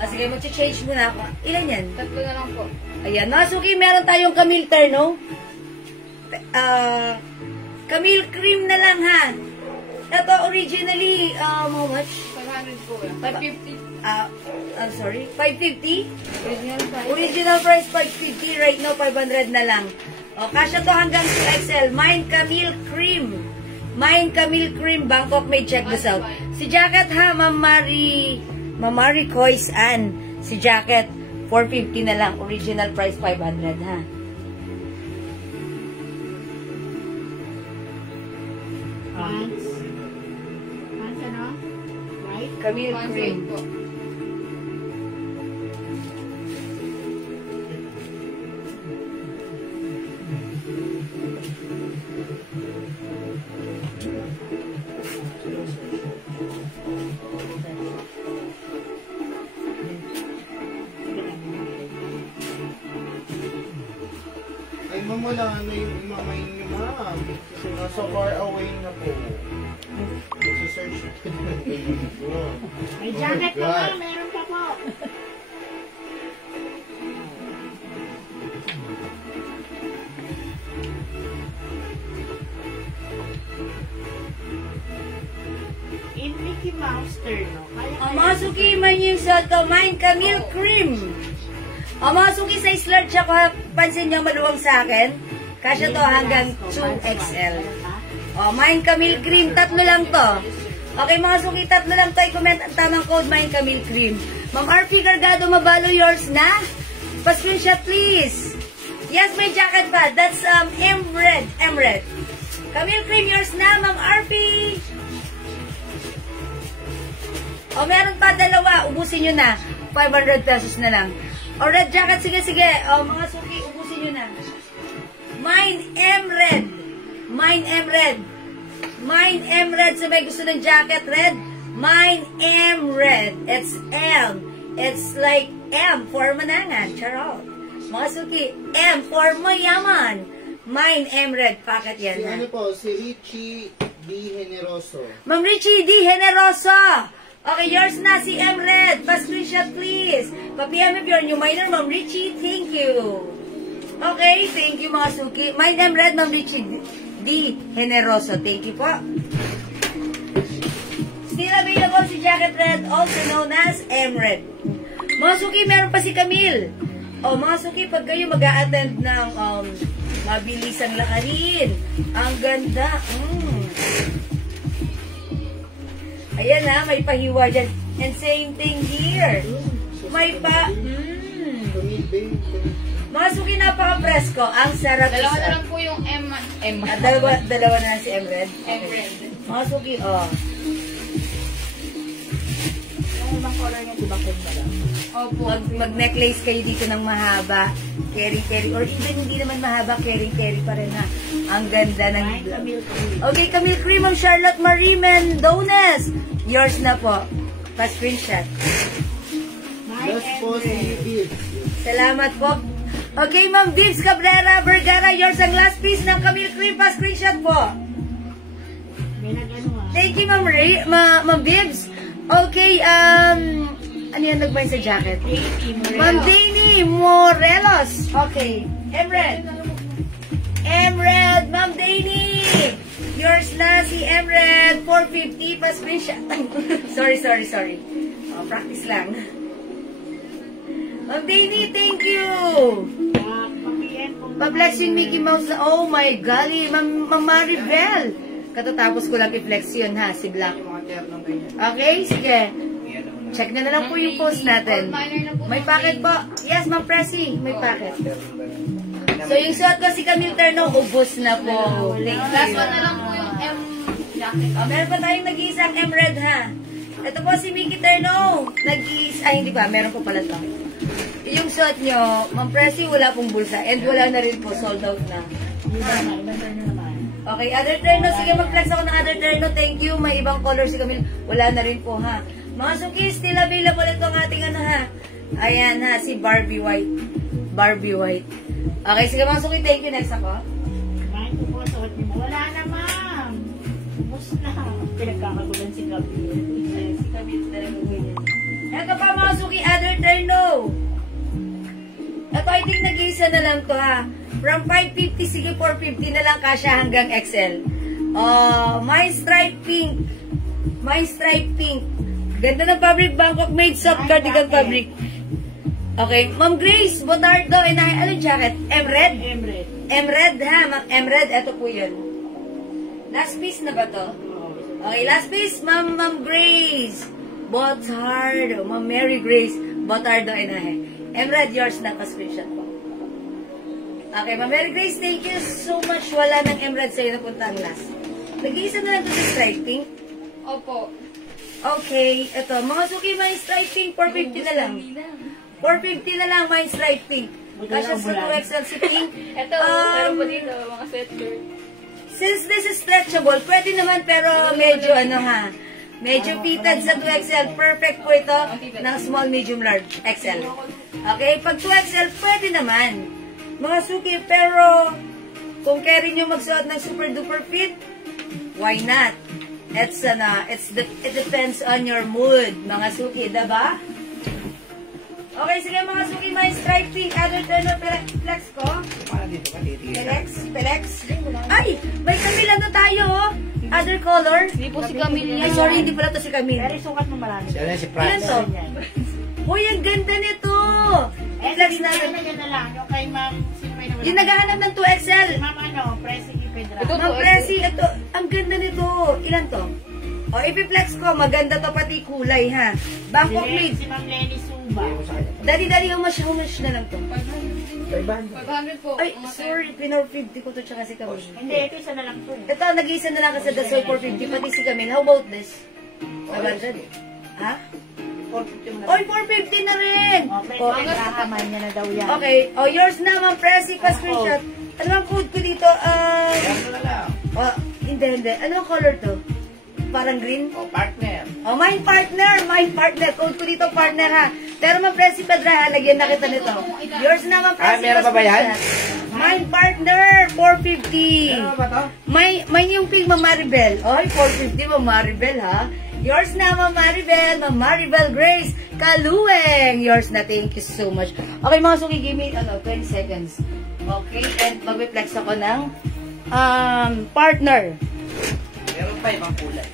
O sige, mag-change muna ako. Ilan yan? Tatlo na lang po. Ayan, mga suki, meron tayong Camille Terno. Camille cream na lang, ha? Ito, originally, how much? 500 po. 550. I'm sorry, 550? Original price. Original price 550, right now 500 na lang. O, kasya to hanggang 2XL. Mine Camille Cream. Mine Camille Cream, Bangkok made, check this out. Si jacket ha, Ma'am Marie Coyce Ann. Si jacket, 450 na lang. Original price 500 ha. Pants. Pants ano? White? Camille Pants Cream. po. Ay, ma'am, wala na yung imamay niyo, ma'am. Kasi nasa far away na po. Search. May jacket pa nga, meron pa po. In Mickey Mouse Terno. Amasuki man yung sa Mine Camille Cream. Amasuki sa slurge ako, pansin nyo maluwang sa akin. Kasya to hanggang 2XL. Mine Camille Cream, tatlo lang to. Okay, mga suki, tatlo lang to. I-comment ang tamang code, Mine Camille Cream. Ma'am RP Cargado, mabalo yours na? Pa-screenshot, please. Yes, may jacket pa. That's M-Red. Camille Cream, yours na, Ma'am RP. O, meron pa dalawa. Ubusin nyo na. 500 pesos na lang. O, red jacket. Sige. O, mga suki, ubusin nyo na. Mine M-Red. Mine M Red. So may gusto ng jacket red. Mine M Red. It's M. It's like M for manangan. Charot. Mga suki. M for mayaman. Mine M Red. Packet yan. Si Ha? ano po, si Richie D. Generoso. Ma'am Richie D. Generoso. Okay, yours na si M Red. Pa-screenshot please. Pa-PM if you're new minor, Ma'am Richie. Thank you. Okay, thank you mga suki. Mine M Red, Ma'am Richie D. Generoso. Thank you po. Still available si Jacket Red, also known as M Red. Mga suki, meron pa si Camille. O, mga suki, pag kayo mag-a-attend ng mabilisang lakarin. Ang ganda. Ayan na, may pahiwa dyan. And same thing here. May pa... Camille Bay. Mga suki, napaka-presko. Ang sarap. Dalawa na lang po yung M. Dalawa na si M Red. M red. Mga suki, oh. Yung ibang color niya, di ba kung lang? Opo. Mag-necklace kayo dito ng mahaba. Carry. Or even hindi naman mahaba, carry pa rin ha. Ang ganda ng Mine, Camille Cream. Okay, Camille Cream, Ma'am Charlotte Marie Mendones. Yours na po. Pa-screenshot. Mine Last and po si red. Bill. Salamat po. Okay, Ma'am Vives Cabrera Vergara, yours ang last piece ng Camille Cream. Pa-screenshot po. May nag-ano Thank you, Ma'am Vives. Okay, ano yan nagbayad sa jacket? Ma'am Dani Morelos. Okay. Emred. Ma'am Dani. Yours na si Emred. 450 pa screenshot. sorry. Oh, practice lang. Ma'am Dani, thank you. Pa-flex yung Mickey Mouse na, oh my golly. Ma'am Maribel. Katatapos ko lang i-flex yun ha, si Black. Okay, sige. Check na lang po yung post natin. May packet po. Yes, Ma'am Pressy. May packet. So, yung suot ko si Camille Terno, ubos na po. Thank Last you. one na lang po yung M jacket. Meron pa tayong nag-iisang M-Red ha. Ito po si Mickey Terno. Hindi pa. Meron po pala to. Yung suot nyo, Ma'am Pressy, wala pong bulsa. And wala na rin po. Sold out na. Okay, other terno. Sige, mag-flex ako ng other terno. Thank you. May ibang color si Camille. Wala na rin po ha. Mga suki, still available ito ang ating ano ha. Ayan ha, si Barbie White. Okay, sige mga suki, thank you. Next ako. Mine ko po, suot niyo mo. Wala na, ma'am. Ubus na. Pinagkakagulan si Camille. Si Camille talaga ganyan. Ito pa mga suki, other terno. Ito, I think nag-iisa na lang to ha. From 550, sige 450 na lang kasya hanggang XL. My stripe pink. Ganda ng fabric, Bangkok made soft cardigan fabric. Okay, Ma'am Grace, Botardo, and ano jacket? M-Red? M-Red ha, Ma'am M-Red, eto po yun. Last piece na ba to? Okay, last piece, Ma'am Grace. Botardo, Ma'am Mary Grace, Botardo, and M-Red, yours na, pa-screenshot po. Okay, Ma'am Mary Grace, thank you so much. Wala ng M-Red sa'yo napunta ang last. Nag-iisa na lang to sa stripe pink. Opo. Okay, ito. Mga suki, may stripe pink, 450 na lang. 450 na lang, may stripe pink. Kasya sa 2XL si pink. Ito, meron po dito, mga sweatshirt. Since this is stretchable, pwede naman pero medyo medyo fitted sa 2XL. Perfect po ito ng small, medium, large, XL. Okay, pag 2XL, pwede naman. Mga suki, pero kung carry nyo magsuot ng super duper fit, why not? It depends on your mood, mga suki, diba? Okay, sige mga suki, may stripe pink, other turn of flex ko. Pelex. Ay, may Camille na tayo, oh. Other color. Hindi po si Camille Ay, yan. sorry, hindi pala to si Camille. Pero sukat mo marami. Si Ilan Franz. to? Uy, ang ganda nito. Flex natin. Yan na lang. Yung kay ma'am, sino may naman? Yung naghahanap ng 2XL. Ma'am, pressing ipedra. Ito. Ma'am Pressy, ito, ang ganda nito. Ilan to? O, ipiplex ko, maganda to pati kulay, ha? Bangkok made. Si Ma'am Lenny Suba. Daddy, how much na lang to? 500 po. Ay, sorry, pinor 50 ko to tsaka si Camille. Hindi, ito isa na lang po. Ito, nag-iisa na lang kasi Dasol 450, pati si Camille. How about this? 500? Ha? 450 Oy, 450 na rin! Okay, O, nagkakaman niya na daw yan. okay, yours na, Ma'am Pressy, pa-screenshot. Ano ang code ko dito? Hindi. Ano ang color to? Parang green? O, partner. Oh, my partner. Code ko dito, partner ha. Pero ma-press si Pedra, lagyan na kita nito. Yours na ma-press si meron pa ba yan? My partner, 450. Ano ba to? May yung pink Maribel. Ay, 450 Maribel ha. Yours na, Maribel Grace Kalueng. Yours na, thank you so much. Okay, mga suki, give me 20 seconds. Okay, and mag-flex ako ng partner. Meron pa ibang kulay.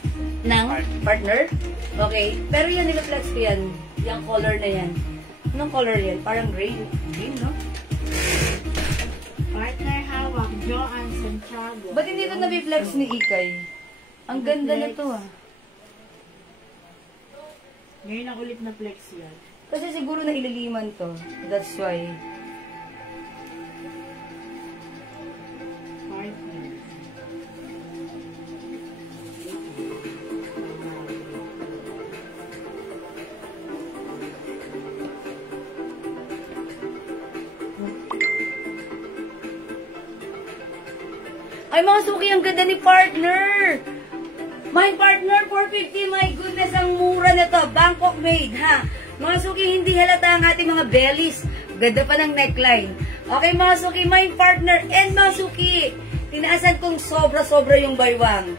Ng partner? Okay, pero yan, nila-flex ko yan. Yung color na yan. Anong color yan? Parang green, no? Partner hawak, Joan Santiago. Ba't hindi ito nabiflex ni Ikay? Ang ganda na to ah. Ngayon ang ulit na flex yan. Kasi siguro na ililiman to. That's why. Partner. Ay mga suki, ang ganda ni partner! My partner, 450, my goodness, ang mura na to. Bangkok made, ha? Mga suki, hindi halata ang ating mga bellies. Ganda pa ng neckline. Okay, mga suki, my partner, and mga suki, tinaasan kong sobra-sobra yung baywang.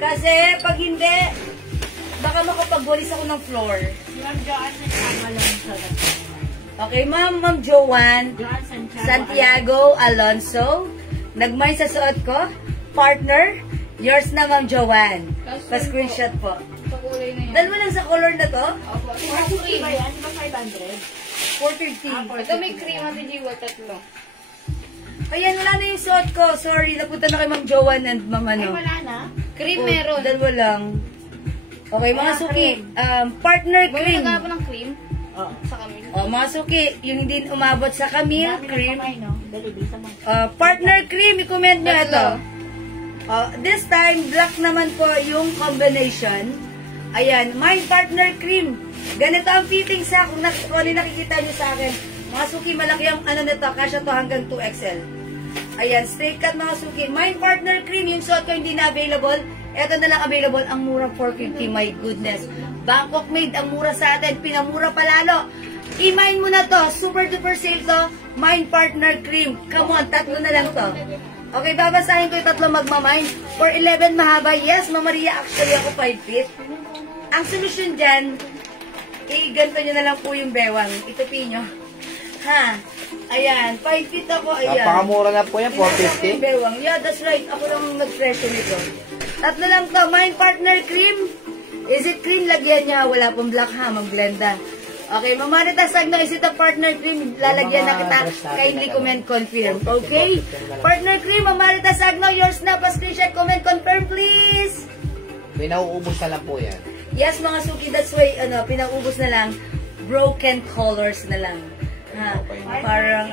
Kasi, pag hindi, baka makapagwalis ako ng floor. Ma'am Joan Santiago Alonso. Okay, Ma'am Joanne Joan Santiago Alonso. Nagmay sa suot ko. Partner, yours na, Ma'am Joanne. Pa-screenshot po. Sa kulay na yan. Dalawa lang sa color na to. Opo. 450 ba yan? Di ba 500? 450. Ito may cream at jiwa, tatlo. Ayan, wala na yung suot ko. Sorry, napunta na kay Ma'am Joanne and Ma'am Ay, ano. wala na. Cream Oh, meron. Dalawa lang. Okay, mga Ayan, suki. Partner Bumili cream. ka pa ng cream Oo. sa kami. Mga suki, yung hindi umabot sa Camille Dami na cream. kumain, no? Dali, bisa mo. Partner cream, i-comment nyo ito. Tatlo. This time, black naman po yung combination. Ayan, my partner cream. Ganito ang fitting sa kung nakikita nyo sa akin. Mga suki, malaki ang ano nito. Kasya to hanggang 2XL. Ayan, straight cut mga suki. My partner cream, yung suot ko hindi na available. Ito na lang available. Ang mura, 450. My goodness. Bangkok made, ang mura sa atin. Pinamura palalo. I-mine mo na to. Super duper sale to. My partner cream. Come on, tatlo na lang to. Okay, babasahin ko yung tatlo magmamine. For 11 mahaba. Yes, Mama Maria, actually ako 5 feet. Ang solusyon dyan, ganito nyo na lang po yung bewang. Itupi nyo. Ha? Ayan, 5 feet ako. Ayan. Napakamura na po yan, Tinasok ko 450. yung bewang. Yeah, that's right. Ako lang nag-presyo nito. Tatlo lang to. My partner cream. Is it cream? Lagyan niya. Wala pong black ha. Mag-blenda. Okay, Mamarita Sagno, is it a partner cream? Lalagyan na kita. Kindly comment, confirm. Okay? Partner cream, Mamarita Sagno, yours na. Pa-screenshot, comment, confirm, please. Pinauubos na lang po yan. Yes, mga suki, that's why, pinaubos na lang. Broken colors na lang. Ha? Parang,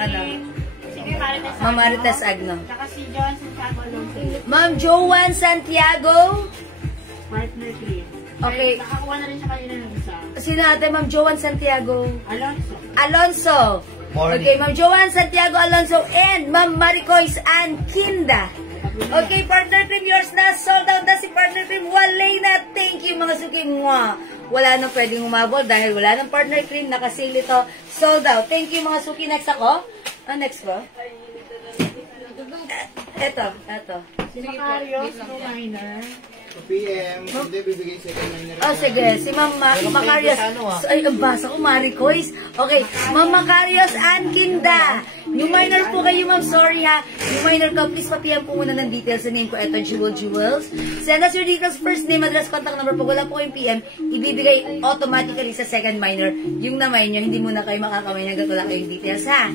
Sige, Marites Agno. Mamaritas Agno. Tsaka si Joan Santiago Alonso. Ma'am Joanne Santiago. Partner cream. Okay. Nakakuha na rin siya kanina ng isa. Sino natin, Ma'am Joanne Santiago? Alonso. Morning. Okay, Ma'am Joanne Santiago Alonso and Ma'am Maricois Ann Kinda. Okay, partner cream, yours na. Sold out na si partner cream. Walay na. Thank you, mga suki. Mwah. Wala nang pwedeng umabot dahil wala nang partner cream. Nakasale ito. Sold out. Thank you, mga suki. Next ako. Next ko. Ito. Si Macarios, no minor. PM, hindi bibigay sa kanya na rin. Oh, sige. Si Ma'am Macarios. Ay, ang basa ko, Maricois. Okay. Ma'am Macarios Ann Kinda. New minor po kayo, ma'am. Sorry, ha. New minor ka. Please, pa-PM po muna ng details sa name ko. Ito, Jewels. Send us your details. First name, address, contact number. Pag wala po kayong PM, ibibigay automatically sa second minor. Yung namay nyo, hindi muna kayo makakamay na wala kayong details, ha.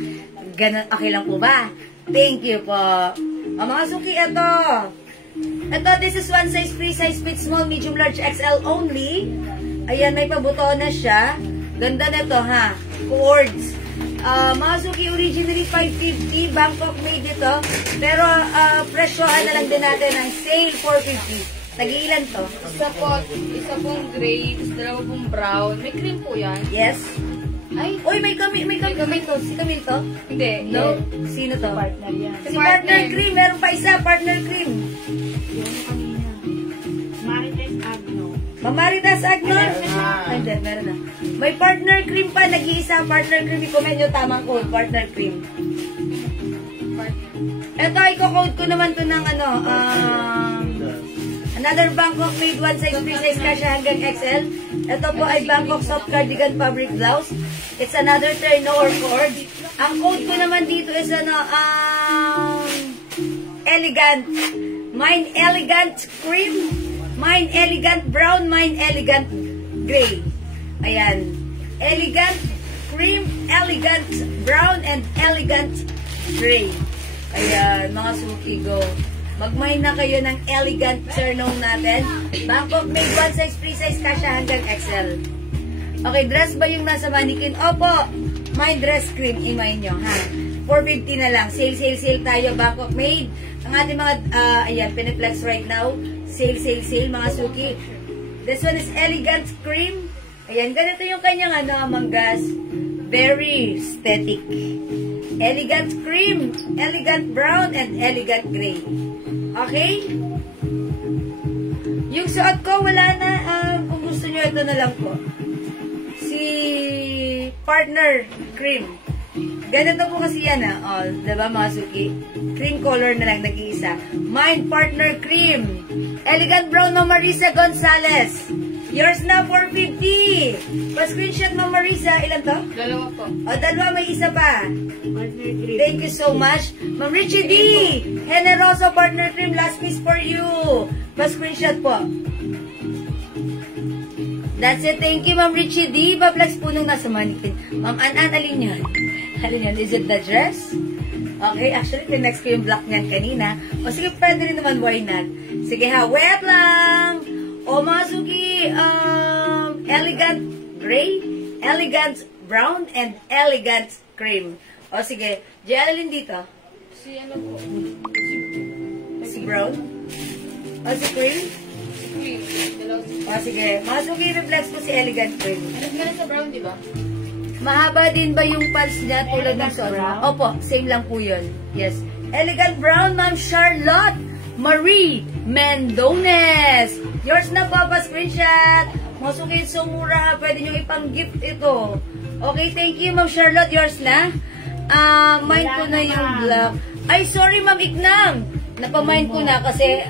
Ganun, okay lang po ba? Thank you po. Mga suki, ito. Ito, this is one size, free size, fit, small, medium, large, XL only. Ayan, may pabuto na siya. Ganda na to, ha. Cords. Mga suki, originally 550, Bangkok made ito. Pero, presyohan na lang din natin ng sale 450. Tag-ilan to? Isa pong gray, dalawa pong brown. May cream po yan. Yes. Ay, Uy, may Camille to. Si Camille to? hindi. No? Sino to? Partner yan. Si partner cream. Meron pa isa, partner cream. Yung kanina. Mamaritas Agnos? Meron na. Ay, hindi, meron na. May partner cream pa, nag-iisa. Partner cream, i-comment nyo tamang code, partner cream. Ito, i-code ko naman to ng ano, another Bangkok made one size, 3 size kasha hanggang XL. Ito po ay Bangkok soft cardigan fabric blouse. It's another turnover cord. Ang code ko naman dito is ano, elegant. Mine elegant cream. Mine elegant brown. Mine elegant gray. Ayan. Elegant cream, elegant brown, and elegant gray. Ayan, mga suki, go. Mag-mine na kayo ng elegant turnover natin. Bangkok made one size, 3 size kasha hanggang XL. Okay, dress ba yung nasa mannequin? Opo, my dress cream, i-mine nyo, ha? 450 na lang. Sale, sale, sale tayo. Bangkok made. Ang ating mga, ayan, piniplex right now. Sale, sale, sale, mga suki. This one is elegant cream. Ayan, ganito yung kanyang, ano, manggas. Very aesthetic. Elegant cream, elegant brown, and elegant gray. Okay? Yung suot ko, wala na. Kung gusto nyo, ito na lang po. Si partner cream. Ganito po kasi yan, oh, diba mga suki? Cream color na lang, nag-iisa. Mine partner cream. Elegant brown na Marisa Gonzalez. Yours na, 450. Pa-screenshot mo, Marisa. Ilan to? Dalawa po. O, dalawa, may isa pa. Partner cream. Thank you so much. Ma'am Richie D. Generoso partner cream. Last piece for you. Pa-screenshot po. That's it. Thank you, Ma'am Richie D. Pa-flex po nung nasa mannequin. Ma'am Anan, alin yan? Alin yan? Is it the dress? Okay, actually, next ko yung black niyan kanina. O sige, pwede rin naman, why not? Sige ha, wet lang. O mga suki, elegant gray, elegant brown, and elegant cream. O sige, Jealyn dito. Si ano po? Si brown. O si cream. Green. Dalawa si O sige, mga suki, reflex po si elegant cream. Ano ka sa brown, di ba? Mahaba din ba yung pulse niya tulad ng suot? Opo, same lang po yun. Yes. Elegant brown, Ma'am Charlotte Marie Mendones. Yours na po, pa-screenshot. Masukin, so mura. Pwede nyo ipang-gift ito. Okay, thank you, Ma'am Charlotte. Yours na. Mine ko na yung black. Ay, sorry, Ma'am Iknang. Napamine ko na kasi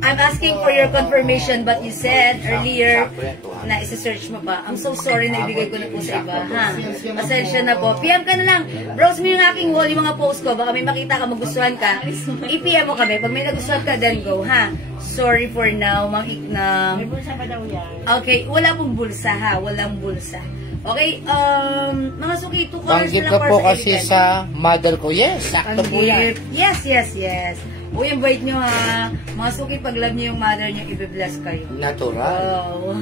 I'm asking for your confirmation but you said earlier na isa-search mo pa. I'm so sorry na ibigay ko na po sa iba. Ha? Pasensya na po. PM ka na lang. Browse mo yung aking wall, yung mga post ko. Baka may makita ka, magustuhan ka. I-PM mo kami. Pag may nagustuhan ka, then go. Ha? Sorry for now, Ma'am Iknang. May bulsa pa daw yan. Okay, wala pong bulsa ha. Walang bulsa. Okay, mga suki, 2 colors Panggip na lang ka para po sa kasi Elegant. sa mother ko. Yes, sakto po yan. Yes, yes, yes. Uy, invite nyo ha. Mga suki, pag love nyo yung mother nyo, i-bless kayo. Natural. Oh.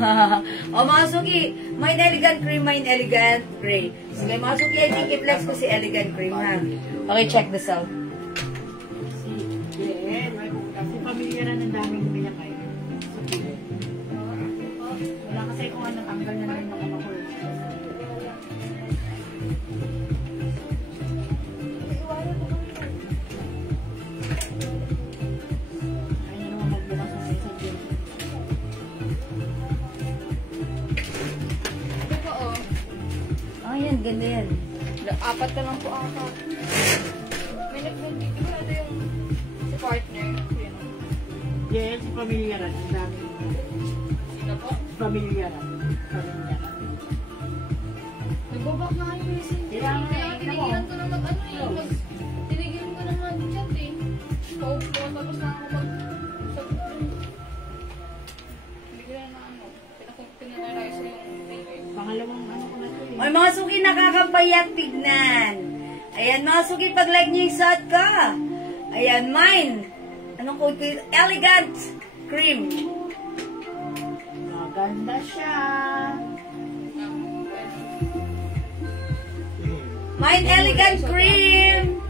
O mga suki, mine elegant cream, mine elegant gray. Sige, mga suki, I think i-flex ko si elegant cream ha. Okay, check this out. Kasi pamilyara ng daming binakay. Wala kasi kung ano, tanggal na lang mga makul. Ay, ano naman magbukas ng message. Ito po, oh. Oh, yan, ganda yan. 4 ka lang po ata. May nag-nag-nag. Ito yung si partner. Yun. Yes, si pamilyara ng daming. Sino po? Pamilyara. Nagbabak na kayo recently. Kaya tinigilan ko na mag-ano eh. Tinigilan ko na mag-chat eh. Paupo ko tapos na ako bigla na ano. Pinanalize ko yung thing. Pangalawang ano ko na ito eh. Oy, mga suki, nakakapayak tignan. Ayan, mga suki, pag-like nyo yung suot ka. Ayan, mine. Anong code ko yun? Elegant cream. Maganda siya. Mine elegant cream.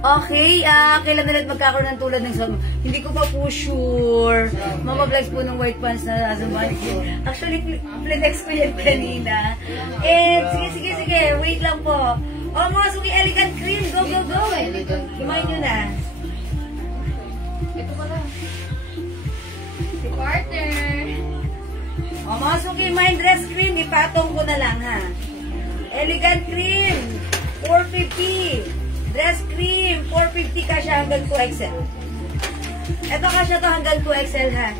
Okay, kailan na lang magkakaroon ng tulad ng suot mo? Hindi ko pa po sure. Mamablags po ng white pants na nasa mannequin. Actually, flex ko yan kanina. And, sige, wait lang po. Oh, mga suki, elegant cream. Go, go, go. Kumain nyo na. Partner. O mga suki, my dress cream, ipatong ko na lang ha. Elegant cream, 450. Dress cream, 450 kasya hanggang 2XL. Ito kasya to hanggang 2XL ha.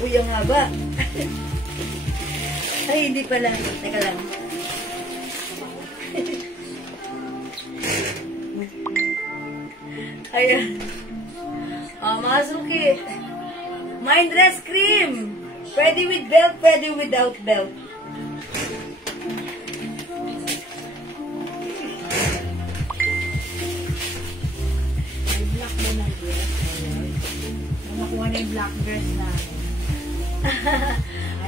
Uy, ang haba. Ay, hindi pala. Teka lang. Ayan. O, mga suki. My dress cream. Pwede with belt, pwede without belt. May black mo na dress. Nakuha na yung black dress na.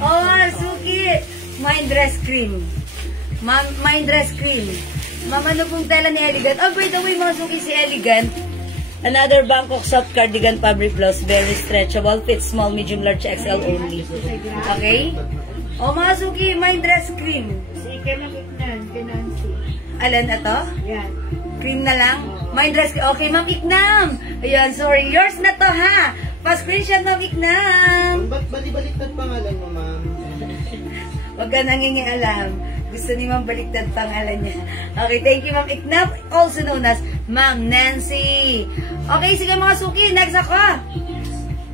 Oh, Suki! Mind dress cream. Mind dress cream. Ma'am, ano pong tela ni Elegant? Oh, by the way, mga Suki, si Elegant. Another Bangkok soft cardigan fabric blouse. Very stretchable. Fits small, medium, large, XL only. Okay? Oh, mga Suki, mind dress cream. Si Ike Magignan, kay Nancy. Alan na to? Yan. Cream na lang? Mind dress cream. Okay, Ma'am Iknam. Ayan, sorry. Yours na to, ha? Pa-screenshot, Ma'am Iknam. Ba't bali-baliktad pangalan mo, ma'am? Huwag ka nangingialam. Gusto ni Ma'am baliktad pangalan niya. Okay, thank you Ma'am Iknap, also known as Ma'am Nancy. Okay, sige mga suki, next ako.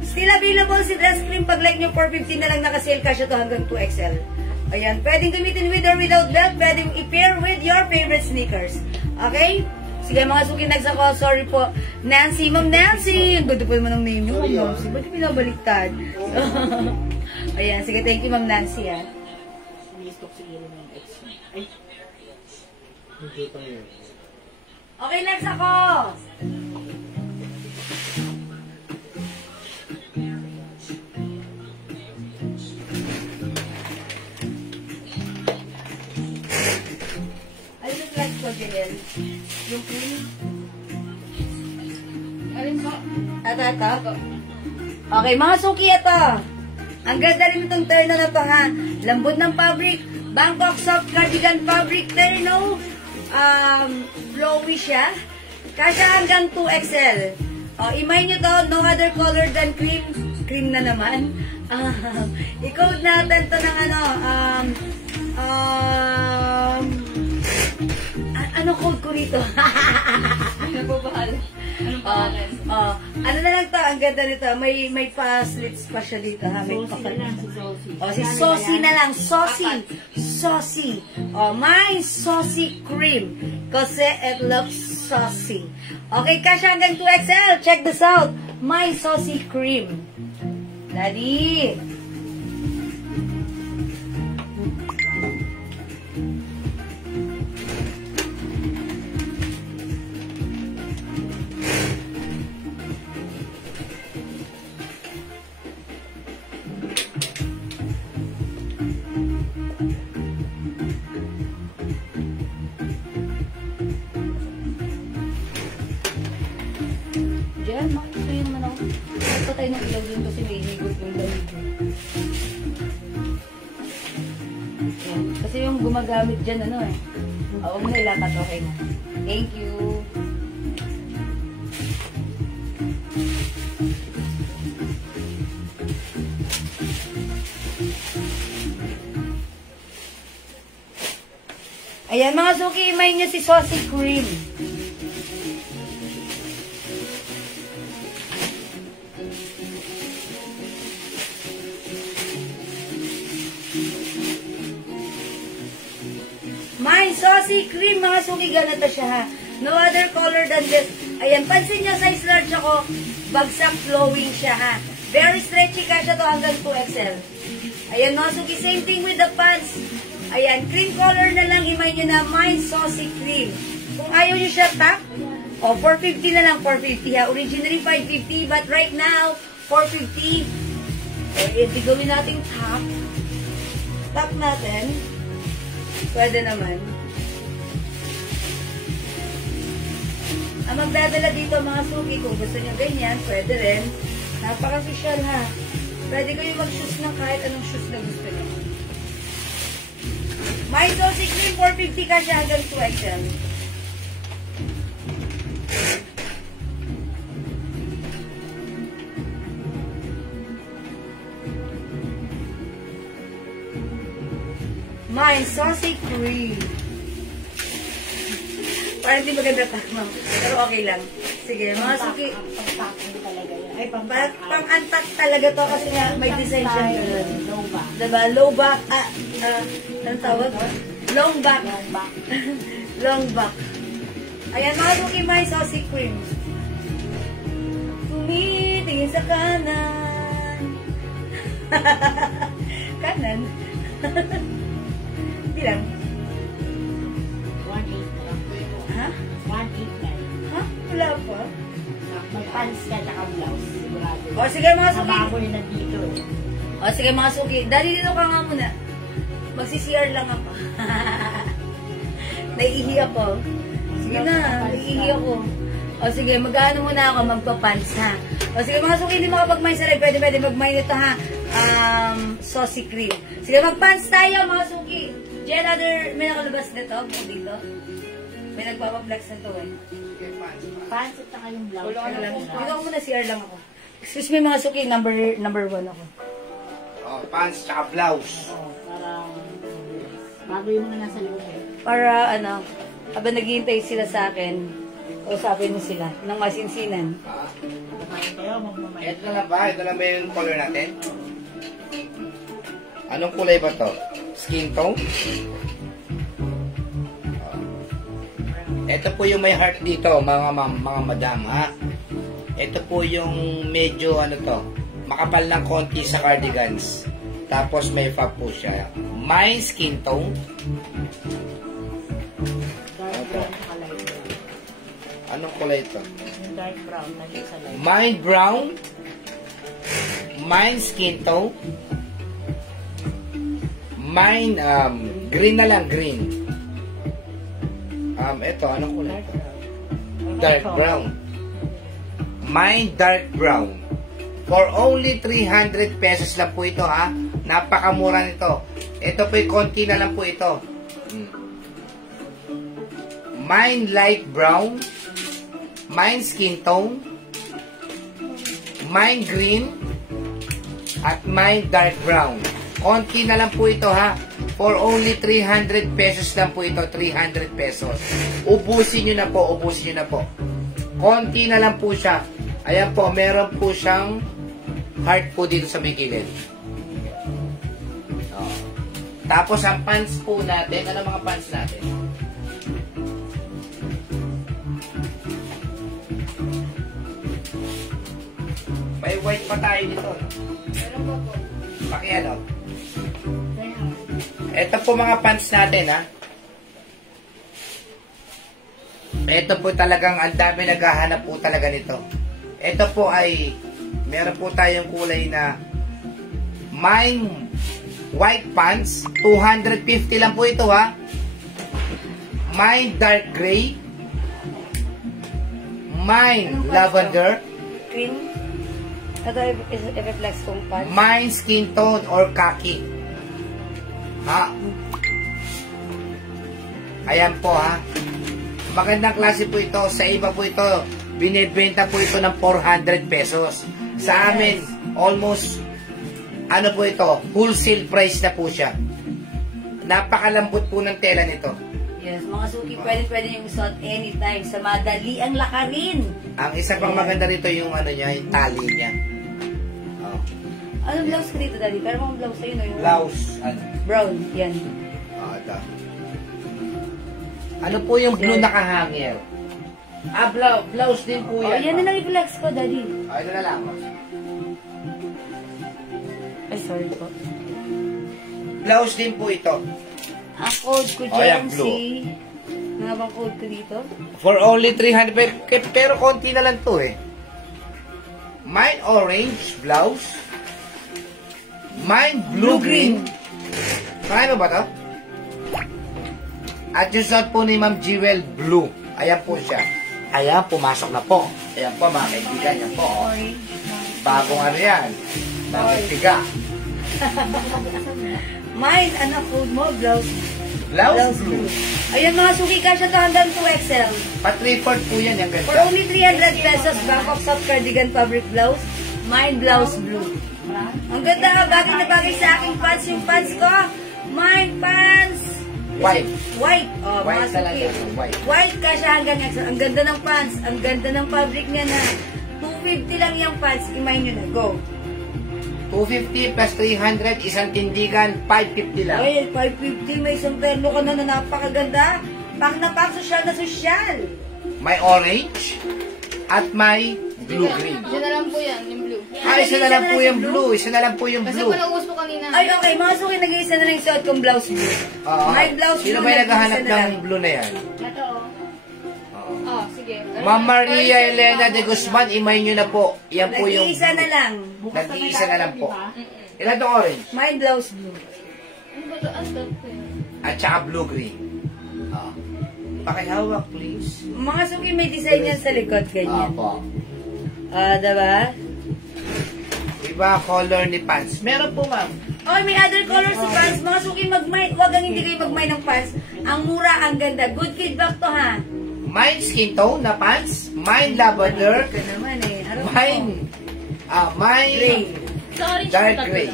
Still available si dress cream. Pag like nyo, 450 na lang nakasale ka siya to hanggang 2XL. Ayan, pwedeng gamitin with or without belt. Pwedeng i-pair with your favorite sneakers. Okay? Sige mga suki, next ako. Sorry po. Nancy, Ma'am Nancy. Ang ganda po naman ng name nyo, Ma'am Nancy. Ba't yung pinabaliktad? Ayan, sige, thank you Ma'am Nancy, ha. Sinistok siguro ng ex. Ay, Nakita niyo. Okay, next ako. Ano yung flex ko, Janelle? Yung cream? Alin ba? Ito. Okay, mga suki, ito. Ang ganda rin itong terno na to, ha. Lambot ng fabric. Bangkok soft cardigan fabric terno. Flowy siya. Kasya hanggang 2XL. O, imay nyo to, no other color than cream. Cream na naman. I-code natin to ng ano, ano code ko rito? Ano po ba? Anong pangalan? Ano na lang to, ang ganda nito. May pa-slits pa siya dito, ha? May Sosi na lang, si Sosi. Oh, si Saucy na lang. Saucy. Oh, my Saucy cream. Kasi it looks saucy. Okay, kasya hanggang 2XL. Check this out. My Saucy cream. Daddy. Diyan, makikita yun naman ako. Nagpatay ng ilaw din kasi may hinigot yung damit. Yan. Kasi yung gumagamit dyan, ano eh. Huwag mo na ilakat, okay na. Thank you. Ayan mga suki, may niyo si Saucy Cream. My Saucy Cream, mga suki, ganito siya ha. No other color than this. Ayan, pansin niya, size large ako. Bagsak flowing siya ha. Very stretchy ka siya to hanggang 2XL. Ayan mga suki, same thing with the pants. Ayan, cream color na lang, imay nyo na My Saucy Cream. Kung ayaw nyo siya top, o 450 na lang, 450 ha. Originally 550, but right now, 450. Eh, di gawin natin top. Top natin. Pwede naman. Ang magdadala dito mga suki, kung gusto nyo ganyan, pwede rin. Napaka-official ha. Pwede kayo mag-shoes ng kahit anong shoes na gusto nyo. My Saucy Cream, 450 ka siya hanggang 2XL. Mine, saucy cream. Parang hindi maganda tama. Pero okay lang. Sige, mga suki. Pang-packing talaga yan. Ay, Pang-antak talaga to kasi nga may design siya. Low back. Diba? Low back. Anong tawag? Long back. Long back. Long back. Ayan, mga suki, may saucy cream. Tumitingin sa kanan. Kanan? Bilang? 189. Ha? 189. Ha? Wala pa. Mag-pants ka tsaka blouse. Sigurado. O sige mga suki. Nabago yun na dito eh. O sige mga suki. Dali dito ka nga muna. Magsi-CR lang ako. Naiihi ako. Sige na, naiihi ako. O sige, mag-ano muna ako, magpa-pants ha. O sige mga suki, hindi makapag-mine sa live. Pwede mag-mine ito ha. Saucy cream. Sige, mag-pants tayo mga suki. Jen, may nakalabas nito? Dito? May nagpapaflex na to eh. Pants at saka yung blouse. Dito ako muna, CR lang ako. Excuse me mga suki, number 1 ako. Oh, pants tsaka blouse. Oo, parang bago yung mga nasa likod eh. Para ano, habang naghihintay sila sa akin, usapin mo sila ng masinsinan. Ah, Kumain kayo, magmamay. ito na ba? Ito na ba yung color natin? Anong kulay ba to? Skin tone? Ito po yung may heart dito, mga madam, ha? Ito po yung medyo, ano to, makapal ng konti sa cardigans. Tapos may fab po siya. My skin tone. Dark brown saka light brown. Anong kulay ito? Yung dark brown na sa light. Mine brown. Mine skin tone. Mine, green na lang, green. Ito, anong kulay? Dark brown. Mine dark brown. For only 300 pesos lang po ito, ha? Napakamura nito. Ito po yung konti na lang po ito. Mine light brown. Mine skin tone. Mine green. At mine dark brown. Konti na lang po ito, ha? For only 300 pesos lang po ito. 300 pesos. Ubusin nyo na po. Ubusin nyo na po. Konti na lang po siya. Ayan po, meron po siyang heart po dito sa may gilid. Oh. Tapos ang pants po natin, ano mga pants natin? May white pa tayo dito, no? Meron pa po. Pakiano? Ito po mga pants natin, ha? Ito po talagang ang dami naghahanap po talaga nito. Ito po ay meron po tayong kulay na mine white pants. 250 lang po ito, ha? Mine dark gray. Mine lavender. Cream. Ito, i-reflex kong pants. Mine skin tone or khaki. Ha? Ayan po, ha? Magandang klase po ito. Sa iba po ito, binibenta po ito ng 400 pesos. Sa amin, almost, ano po ito, wholesale price na po siya. Napakalambot po ng tela nito. Yes, mga suki, pwede yung suot anytime sa madali ang lakarin. Ang isa pang maganda rito yung ano niya, yung tali niya. Oh. Ano blouse ko dito, Daddy? Pero mga blouse sa'yo, no? Yung Blouse, ano? brown, yan. Oh, ito. Ano po yung blue nakahanger? Blouse din po Oh, yan. yan na lang i-flex ko, Daddy. Oh, ito na lang. Ay, sorry po. Blouse din po ito. Ang code ko Oh, dyan, yan, blue. Ano bang code ko dito? For only 300 pero konti na lang to eh. Mine orange blouse. Mine blue-green. Kaya ba to? At yung suot po ni Ma'am Jewel blue. Ayan po siya. Ayan, pumasok na po. Ayan po mga kaibigan. Ayan po. Oh. Bagong ano yan. Bagong tiga. Mine, ano code mo? Blouse. Blouse blue. Ayan mga suki, kasya to hanggang 2XL. Pa 3/4 po yan. Yung For ganda. only 300 pesos, Bangkok soft cardigan fabric blouse. Mine blouse blue. Ang ganda nga, bagay na bagay sa aking pants. Yung pants ko, Mine pants. White. White. Oh, White mga talaga. suki. White. White kasya hanggang XL. Ang ganda ng pants. Ang ganda ng fabric niya na. 250 lang yung pants. Imayin nyo na. Go. 250 plus 300, isang tindigan, 550 lang. Ay, 550. May isang terno ka na napakaganda. Pang na pang, sosyal na sosyal. May orange at may blue-green. Isa na lang po yan, yung blue. Isa na lang po yung blue. Isa na lang po yung Kasi blue. po naubos po kanina. Ay, okay. Mga suki, nag-iisa na lang yung suot kong blouse blue. Oo. May blouse Sino blue ba yung na naghahanap isa na lang. ng blue na yan? Ito, Oh, sige. Ma'am Maria Elena de Guzman, imay nyo na po. Yan po yung Nag-iisa na lang. bukas na Nag-iisa na lang po. di ba? Ilan itong orange? My blouse blue. Ano ba ito? Ano ito? At saka blue-green. Pakihawak, please. Mga suki, may design yan sa likod. Ganyan. Opo. Diba? Iba color ni pants. Meron po, ma'am. Okay, may other colors sa pants. Mga suki, huwag ang hindi kayo mag-mine ng pants. Ang mura, ang ganda. Good feedback to, ha? Mine skin tone na pants. Mine lavender. Ito naman, eh. Harap mo. Mine, mine Gray. dark gray.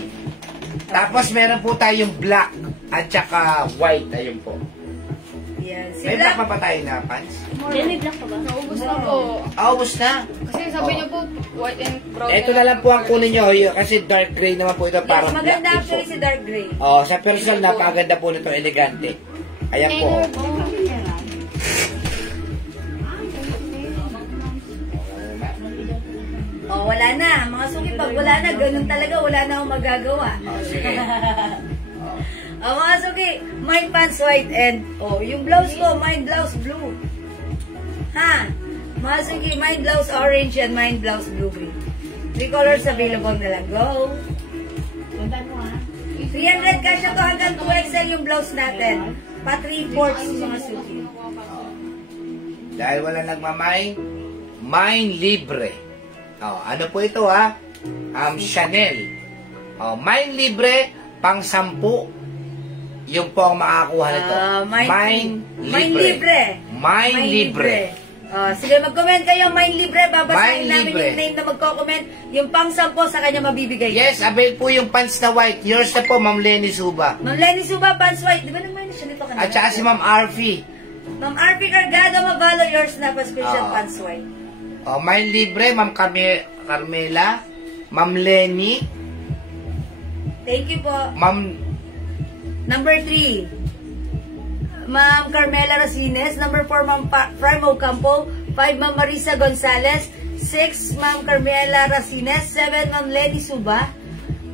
Tapos meron po tayong black at saka white. Ayun po. Yan. Si May black Black. pa pa tayo na pants? Yan, may black pa ba? Naubos na po. Ubus na. Kasi sabi niyo po, white and brown. Ito na lang po ang kunin nyo. Kasi dark gray naman po ito. Yes, Parang maganda black din po. actually si dark gray. Sa personal, napakaganda po nito. Elegante. Ayan po. Oh, wala na. Mga suki, pag wala na, ganun talaga. Wala na akong magagawa. Sige. Mga suki, mine pants white and, yung blouse ko, mine blouse blue. Ha? Mga suki, mine blouse orange and mine blouse blue green. 3 colors available na lang. Go! Ganda mo ha. 300 kasya to hanggang 2XL yung blouse natin. Pa 3/4 mga suki. Dahil wala nagmamay, mine libre. Ano po ito ha? Chanel. Mine libre, pang 10. Yung po ang makakuha nito. Mine libre. Mine libre. Sige, mag-comment kayo, mine libre. Babasahin Mine namin libre. yung name na magko-comment. Yung pang 10 sa kanya mabibigay. Yes, avail po yung pants na white. Yours na po, Ma'am Lenny Suba. Ma'am Lenny Suba, pants white. Di ba naman siya nito kanina? At saka si Ma'am Arfi. Ma'am RP Cargado, Mavalo, yours na pa special pants white. Mine libre, Ma'am Carmela. Ma'am Lenny. Thank you po. Ma'am Number 3, Ma'am Carmela Racines. Number 4, Ma'am Primo Campo. 5, Ma'am Marisa Gonzalez. 6, Ma'am Carmela Racines. 7, Ma'am Lenny Suba.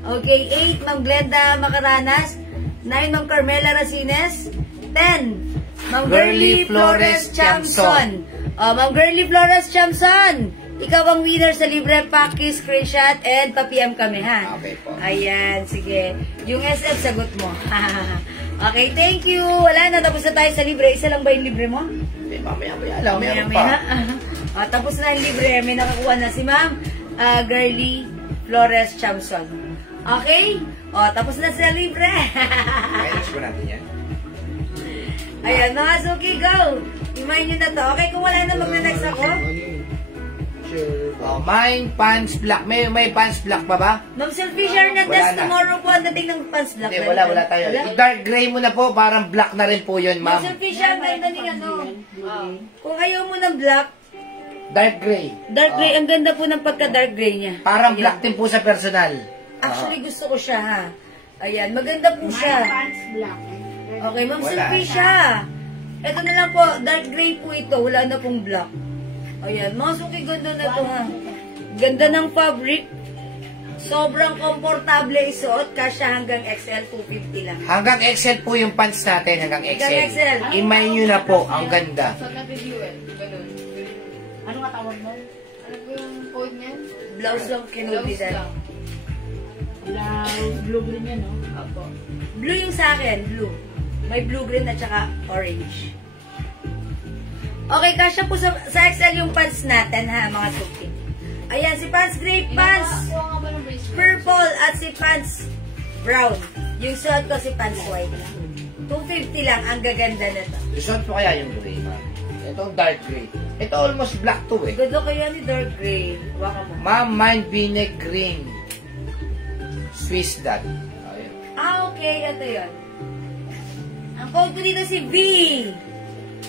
Okay, 8, Ma'am Glenda Macaranas. 9, Ma'am Carmela Racines. 10, Ma'am Girly Flores Chamson. Ma'am Girly Flores Chamson, ikaw ang winner sa libre package, screenshot, and pa-PM kami, ha? Okay po. Ayan, sige. Yung SF, sagot mo. Okay, thank you. Wala na, tapos na tayo sa libre. Isa lang ba yung libre mo? Mamaya lang, meron pa. Tapos na yung libre. May nakakuha na si Ma'am Girly Flores Chamson. Okay? Tapos na sa libre. Minus po natin yan. Ayan, mga suki, go! Imayin nyo na to. Okay, kung wala na, magna-next ako. Mine pants black. May pants black pa ba? Ma'am Sylvie Hernandez, Wala na. tomorrow po ang dating ng pants black. Hindi, wala tayo. Dark gray mo na po, parang black na rin po yun, Ma'am ma'am. Sylvie Hernandez, kung ayaw mo ng black, Dark gray. dark gray, ang ganda po ng pagka-dark gray niya. Parang Ayan. black din po sa personal. Actually, gusto ko siya, ha. Ayan, maganda po siya. Pants black. Okay, Ma'am Wala Sylvie na. siya. Ito na lang po, dark gray po ito. Wala na pong black. Ayan, mga suki, ganda na to, ha. Ganda ng fabric. Sobrang komportable isuot. Kasya hanggang XL, 250 lang. Hanggang XL po yung pants natin, hanggang Hanggang XL. XL. Imay nyo na po, ang ganda. Saan natin view eh? Ganun. Ano nga tawag mo? Ano po yung code niyan? Blouse lang Blouse kinubitan. lang. Blouse, blue green yan, no? Apo. Blue yung sa akin, blue. May blue-green at saka orange. Okay, kasya po sa XL yung pants natin, ha, mga suki. Ayan, si pants gray, pants Kuha nga ba ng bracelet? purple, at si pants brown. Yung suot ko si pants white. 250 lang, ang gaganda na to. Susuot po kaya yung gray, ma'am? Itong dark gray. Ito almost black to eh. Ganda kaya ni dark gray. Waka mo. Ma'am, mine vineg green. Swiss dot. Ayun. Okay, ito yun. Ang code ko dito si V.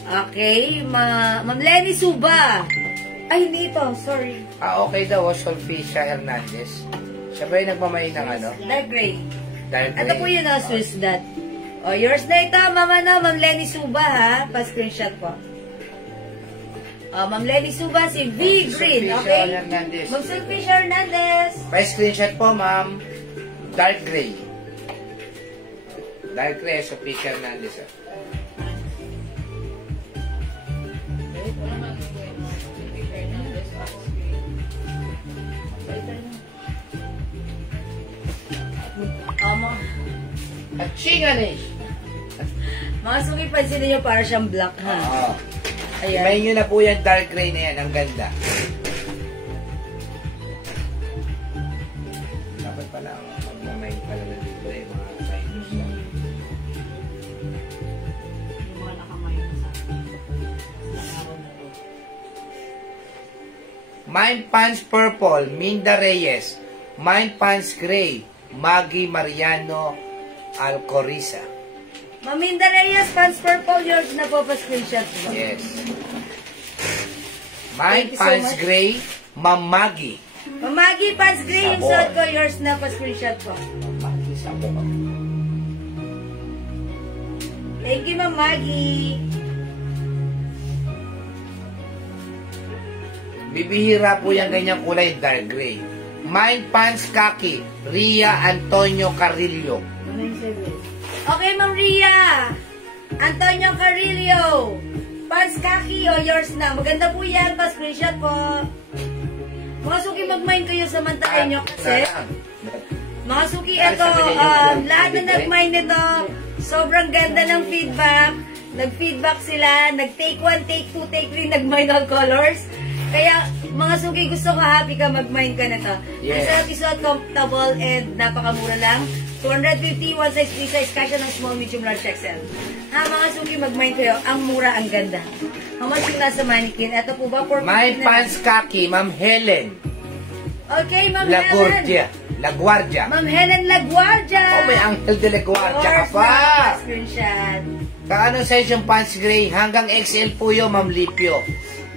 Okay, Ma'am Lenny Suba. Ay, hindi ito. Sorry. Okay daw, Solficia Hernandez. Siya ba yung nagmamain ng ano? Dark gray. Dark Ito po yun, Swiss dot. O, yours na ito, Ma'am Lenny Suba, ha? Pa-screenshot po. Ma'am Lenny Suba, si V Green, Solficia okay? Hernandez. Ma'am Solficia Hernandez. Pa-screenshot po, ma'am. Dark gray. Dark gray, Solficia Hernandez. Wala magiging si Fernandez off screen. Mga suki, pansin niyo para siyang black, ha? Oo. Ayan. Ibahin nyo na po yan, dark gray na yan. Ang ganda. Dapat pala, magmamain pala na dito eh, mga sinus na. Yung mga nakamayo sa araw na to. Mind Pants Purple, Minda Reyes. Mind Pants Gray, Maggie Mariano Alcoriza. Maminda Reyes, Pants Purple, yours na po pa-screenshot. Yes. Thank Mind you so Pants much. Gray, Ma'am Maggie. Mamagi, Pants Gray, yung Sabor. suot ko, yours na pa-screenshot po. Maggie Sabor. Thank you, Mamagi. Bibihira po yung ganyang kulay, dark gray. Mind Pants Kaki, Ria Antonio Carrillo. Ano yung sabi? Okay, Ma'am Ria. Antonio Carrillo. Pants Kaki, o yours na. Maganda po yan, pa-screenshot po. Mga suki, mag-mine kayo samantayan nyo kasi. Mga suki, ito, lahat na nag-mine nito, sobrang ganda ng feedback. Nag-feedback sila, nag-take 1, take 2, take 3, nag-mine all colors. Kaya, mga suki, gusto ka, happy ka, mag-mine ka na to. Yes. Ang sarap isuot, comfortable, and napakamura lang. 250, 1 size, 3 size, kasya ng small, medium, large, XL. Ha, mga suki, mag-mine kayo. Ang mura, ang ganda. How much yung nasa mannequin? Ito po ba? Mind Pants Kaki, Ma'am Helen Okay, Ma'am Helen. LaGuardia. Ma'am Helen LaGuardia. Oh, may Angel de LaGuardia ka Yours pa. na, screenshot. Kaano size yung pants gray? Hanggang XL po yun, Ma'am Lipio.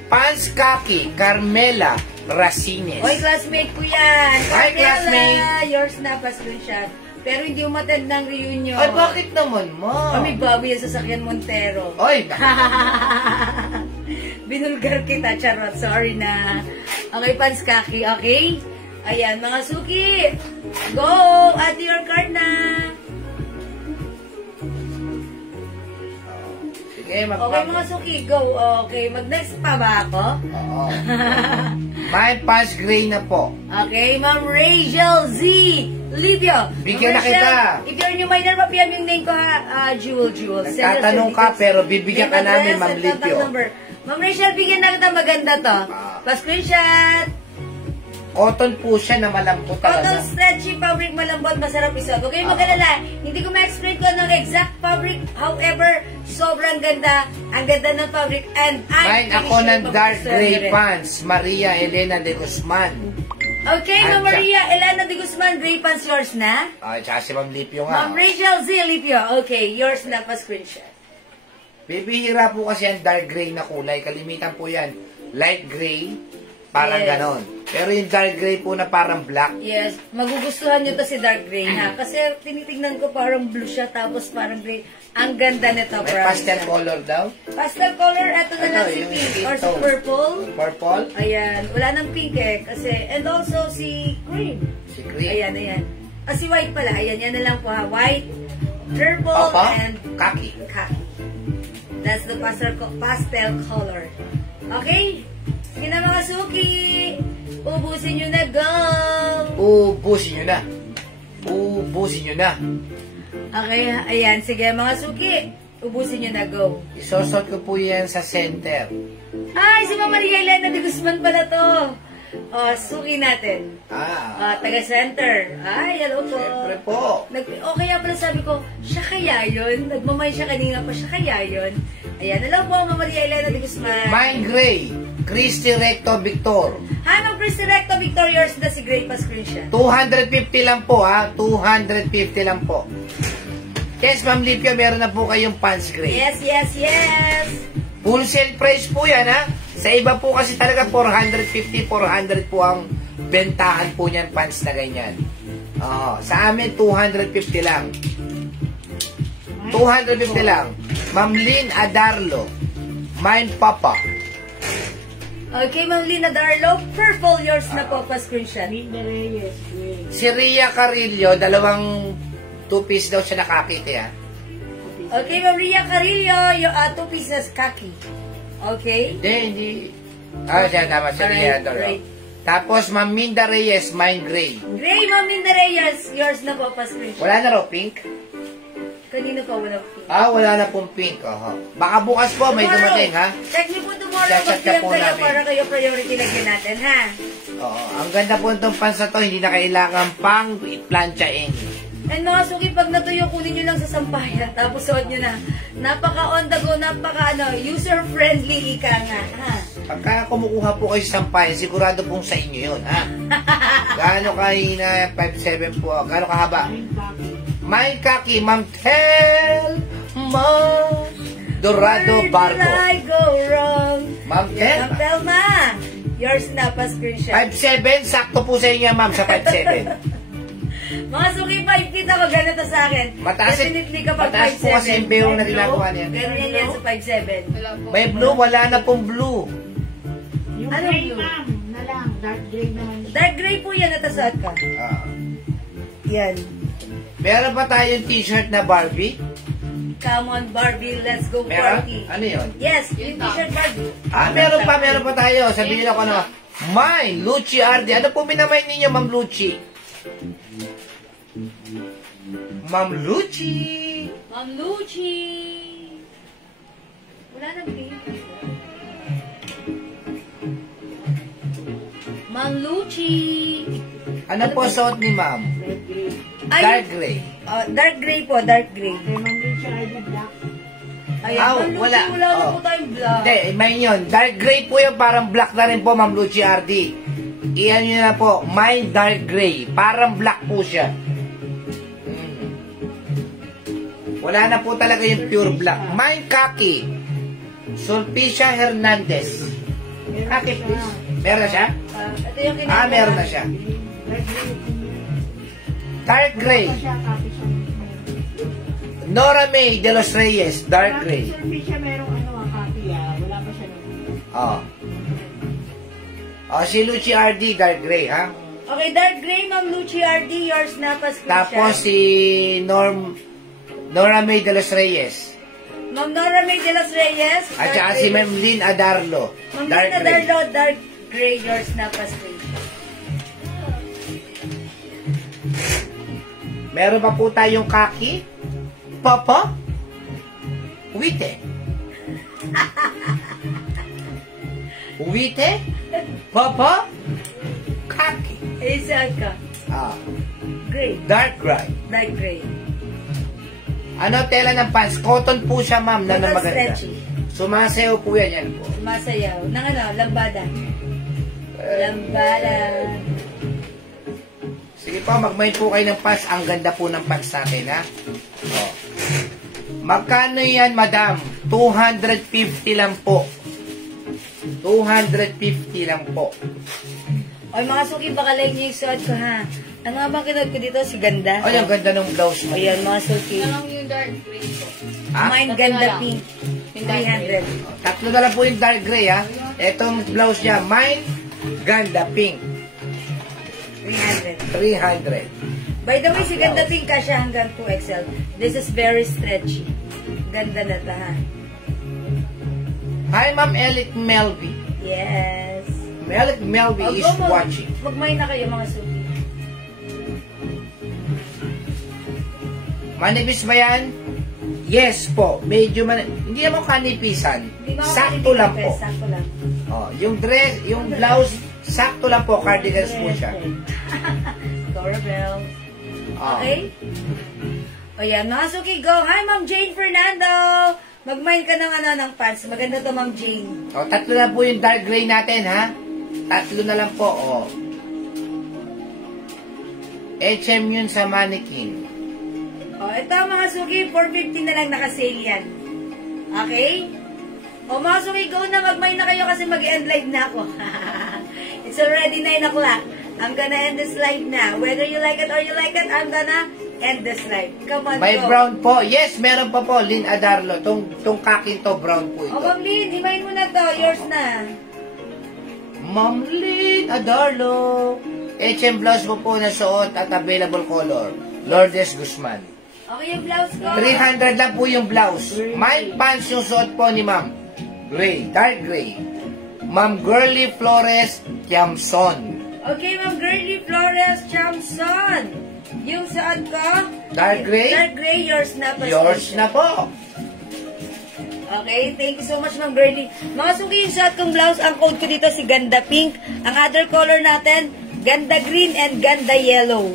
Pants Kaki, Carmela Racines. Oy, classmate ko yan. Hi, Carmela, classmate. Yours na, pa-screenshot. Pero hindi umatend ng reunion. Ay, bakit naman mo? Kami bawi yan sa Sasakyan Montero. Oy, Binulgar kita, charot. Sorry na. Okay, Pants Kaki, okay? Ayan, mga suki. Go! Add your card na. sige, Okay, mga suki, go. Okay, mag-next pa ba ako? Oo. Mind Pants gray na po. Okay, Ma'am Rachel Z. Livio. Bigyan Ma'am na kita. Rachel, if you're new minor, mapiyam yung name ko ha. Jewel. Nagtatanong ka, pero bibigyan ka namin, Ma'am Lipio. Ma'am Rachel, bigyan na kita, maganda to. Pa-screenshot. Cotton po siya na malambot Cotton talaga. stretchy fabric, malambot, masarap isuot. Huwag kayong mag-alala. Hindi ko ma-explain ko ng exact fabric. However, sobrang ganda. Ang ganda ng fabric. And Mine I'm ako ng dark gray pants, Maria Elena de Guzman. Okay, Ma'am At- Maria Elena de Guzman, gray pants, yours na? Ay, tsaka si Ma'am Lipio nga. Ma'am Rachel Z. Livio. Okay, yours na pa-screenshot. Bibihira po kasi ang dark gray na kulay. Kalimitan po yan. Light gray, parang Yes. ganon. Pero yung dark gray po na parang black. Yes, magugustuhan nyo to si dark gray ha. Kasi tinitignan ko parang blue siya, tapos parang gray. Ang ganda nito, May promise. pastel color daw. Pastel color, eto na lang si yung pink skin or si tone. purple. Purple, Ayan, wala nang pink eh. Kasi, and also si cream. si cream. Ayan. Si white pala. Ayan, yan na lang po ha. White, purple, Opo, and kaki. khaki. That's the pastel color. Okay? Sige na mga suki. Ubusin nyo na, go! Ubusin nyo na. Ubusin nyo na. Okay, ayan. Sige, mga suki. Ubusin nyo na, go. Isosot ko po yan sa center. Ay, si Mama Maria Elena de Guzman pala to. Suki natin. Taga-center. Ay, hello po. Siyempre po. Kaya pala sabi ko, siya kaya yun? Nagmamay siya kanina pa, siya kaya yun? Ayan, hello po, Mama Maria Elena de Guzman. Mind gray, Christy Recto Victor. Hi, Ma'am Christy Recto Victor, yours na si Gray pa screenshot. 250 lang po ha. 250 lang po. Yes, Ma'am Lipia, meron na po kayong pants grade. Yes, yes, yes. Wholesale price po yan, ha? Sa iba po kasi talaga 450, 400 po ang bentahan po niyan, pants na ganyan. Sa amin, 250 lang. 250 lang. Ma'am Lynn Adarlo. Mine Papa. Okay, Ma'am Lina Darlo, purple yours na po pa-screenshot. Linda Reyes, great. Si Ria Carillo, dalawang two-piece daw siya nakakita, ha? Okay, Ma'am Ria Carillo, yung 2 pieces kaki. Okay? Hindi. Siya tama, si Ria Adarlo. Right. Tapos, Ma'am Minda Reyes, mine gray. Gray, Ma'am Linda Reyes, yours na po pa-screenshot. Wala na raw pink? Kanino pa wala pink? Wala na pong pink. Baka bukas po, may dumating, ha? Check niyo po tomorrow, Chat-chat ka mag-PM po kayo namin. para kayo priority lagyan natin, ha? Ang ganda po itong pants na to, hindi na kailangan pang planchain. And mga suki, pag natuyo, kunin nyo lang sa sampayan, tapos suot nyo na. Napaka on the go, napaka user-friendly ika nga, ha? Pagka kumukuha po kayo sa sampayan, sigurado pong sa inyo yun, ha? Gaano kahina, 5'7" po, gaano kahaba? My kaki, Ma'am Tel Mas Dorado Where Barco. did I go wrong? Ma'am Tel, Ma'am Telma, yours na pa-screenshot. 5'7", sakto po sa inyo, ma'am, sa 5'7". Mga suki, 5 feet ako, ganito sa akin. Mataas, Definitely kapag mataas po kasi yung beong na ginagawa niya. Ganyan yan sa 5'7". Wala po. May blue, wala na pong blue. Yung Ano gray, blue? ma'am, na lang. Dark gray naman siya. Dark gray po yan, natasat ka. Yan. Meron pa tayong t-shirt na Barbie? Come on, Barbie, let's go Meron? party. Ano yun? Yes, yung t-shirt Barbie. Meron pa tayo. Sabihin ako na, Mine, Lucci Ardi. Ano po minamay ninyo, Ma'am Lucci? Ma'am Lucci. Ma'am Lucci. Wala na pink. Ma'am Lucci. Ano po suot ni Ma'am? Dark gray. Dark gray. Dark gray po, dark gray. Kay Ma'am Lucia, I did black. Ayan, Ah, Ma'am Lucci, wala. wala na Oh. po tayong black. Hindi, may yun. Dark gray po yung parang black na rin po, Ma'am Lucci Ardi. Iyan nyo na po, mine dark gray. Parang black po siya. Wala na po talaga yung pure black. Mine kaki. Sulpicia Hernandez. Kaki, please. Meron na siya? Ito yung kinagawa. Meron na siya. Dark gray. Dark gray. Wala pa siya, copy siya. Nora May de los Reyes, dark gray. Sir Fisher, merong copy wala pa siya. Si Lucci RD, dark gray, ha? Okay, dark gray, Ma'am Lucci RD, yours na pa screenshot. Tapos si Nora May de los Reyes. Ma'am Nora May de los Reyes. At saka si Ma'am Lynn Adarlo, Ma'am dark Lina gray. Darlo, dark gray, yours na pa screenshot. Meron pa po tayong kaki. Papa? Wite. Wite? Papa? Kaki. Isa ka. Gray. Dark gray. Dark gray. Ano tela ng pants? Cotton po siya, ma'am, na Cotton maganda. stretchy. Sumasayaw po yan po. Masayaw. Nang lambada. Lambada. Sige po, mag-mind po kayo ng pants. Ang ganda po ng pants natin, ha? Magkano yan, madam? 250 lang po. 250 lang po. Oy, mga suki, baka like niyo yung suot ko, ha? Ang nga bang kinod ko dito? Si ganda. Ay, ang ganda ng blouse mo. Ayan, mga suki. Ito lang yung dark green po. Mine Tatlo ganda na lang. pink. Yung dark green. 300. Tatlo na lang po yung dark gray, ha? Etong blouse niya, mine, ganda pink. 300. 300. By the way, si ganda pink ka siya hanggang 2XL. This is very stretchy. Ganda na ta, ha? Hi, Ma'am Elik Melby. Yes. Elik Melby is watching. Magmay na kayo, mga suki. Manipis ba yan? Yes po. Medyo hindi naman kanipisan. Di ba ako Sakto lang po. pinipipes? Sakto lang. Yung dress, yung blouse, sakto lang po. Cardigans po siya. Doorbell. Oh. Okay? O yan, mga suki, go. Hi, Ma'am Jane Fernando. Mag-mind ka ng ng pants. Maganda to, Ma'am Jane. Tatlo na po yung dark gray natin, ha? Tatlo na lang po, HM yun sa mannequin. O, ito mga suki, 450 na lang naka-sale yan. Okay? O mga suki, go na, mag-mine na kayo kasi mag-end live na ako. It's already 9 o'clock. I'm gonna end this live na. Whether you like it or you like it, I'm gonna end this live. Come on, May go. brown po. Yes, meron pa po. Lynn Adarlo. Tong kakin to, brown po ito. O, Ma'am Lynn, himayin mo na to. Yours na. Ma'am Lynn Adarlo. H&M blouse po po na suot at available color. Lourdes Guzman. Okay yung blouse ko. 300 lang po yung blouse. May pants yung suot po ni Ma'am. Gray, dark gray. Ma'am Girly Flores Tiamson. Okay, Ma'am Girly Flores Chamson. Yung suot ko. Dark gray? Dark gray, yours na. Yours na po. Okay, thank you so much, Ma'am Girly. Mga suki, yung suot kong blouse, ang code ko dito si Ganda Pink. Ang other color natin, Ganda Green and Ganda Yellow.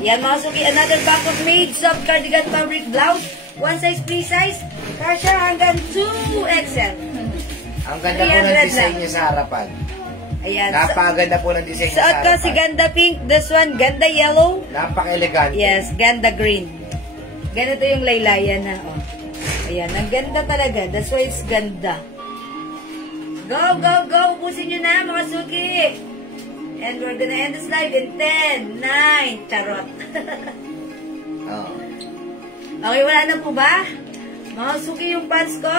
Yan mga suki, another pack of made soft cardigan fabric blouse. One size, free size. Kasha hanggang 2XL. Ang ganda po ng design niya sa harapan. Ayan. Napakaganda po ng design niya sa Suot ko harapan. si Ganda Pink. This one, Ganda Yellow. Napaka-elegant. Yes, Ganda Green. Ganito yung laylayan na. Oh. Ayan, ang ganda talaga. That's why it's ganda. Go, go, go. Ubusin nyo na, mga suki. And we're gonna end this live in 10, 9, charot. Oh. Okay, wala na po ba? Mga suki yung pants ko.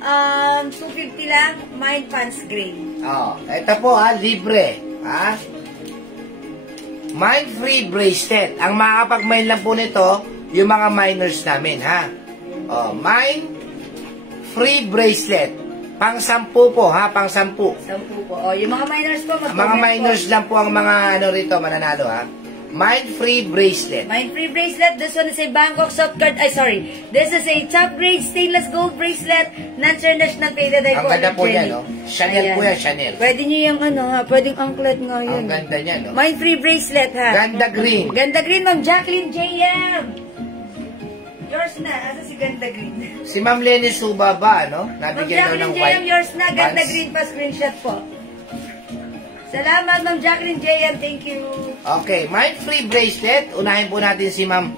250 lang. Mine pants gray. Oh, ito po libre. Ha? Mine free bracelet. Ang makakapag-mine lang po nito, yung mga minors namin, ha? Oh, mine free bracelet. Pang-10 po, ha? Pang-10. 10 po. O, yung mga minors po, Mga minors lang po ang mga rito mananalo, ha? Mine free bracelet. Mine free bracelet. This one is a Bangkok soft card. Ay, sorry. This is a top grade stainless gold bracelet. Non-international faded. Ang ganda po niya, no? Chanel po yan, Chanel. Pwede nyo yung pwedeng anklet nga yun. Ang ganda niya, no? Mine free bracelet, ha? Ganda green. Ganda green, Ma'am Jacqueline JM. Yours na. Asa si Ganda Green? Si Ma'am Lenny Suba ba, no? Ma'am Nabigyan daw Jacqueline ng JM, white yours na. Ganda pants. Green pa screenshot po. Salamat, Ma'am Jacqueline JM. Thank you. Okay, Mine free bracelet. Unahin po natin si Ma'am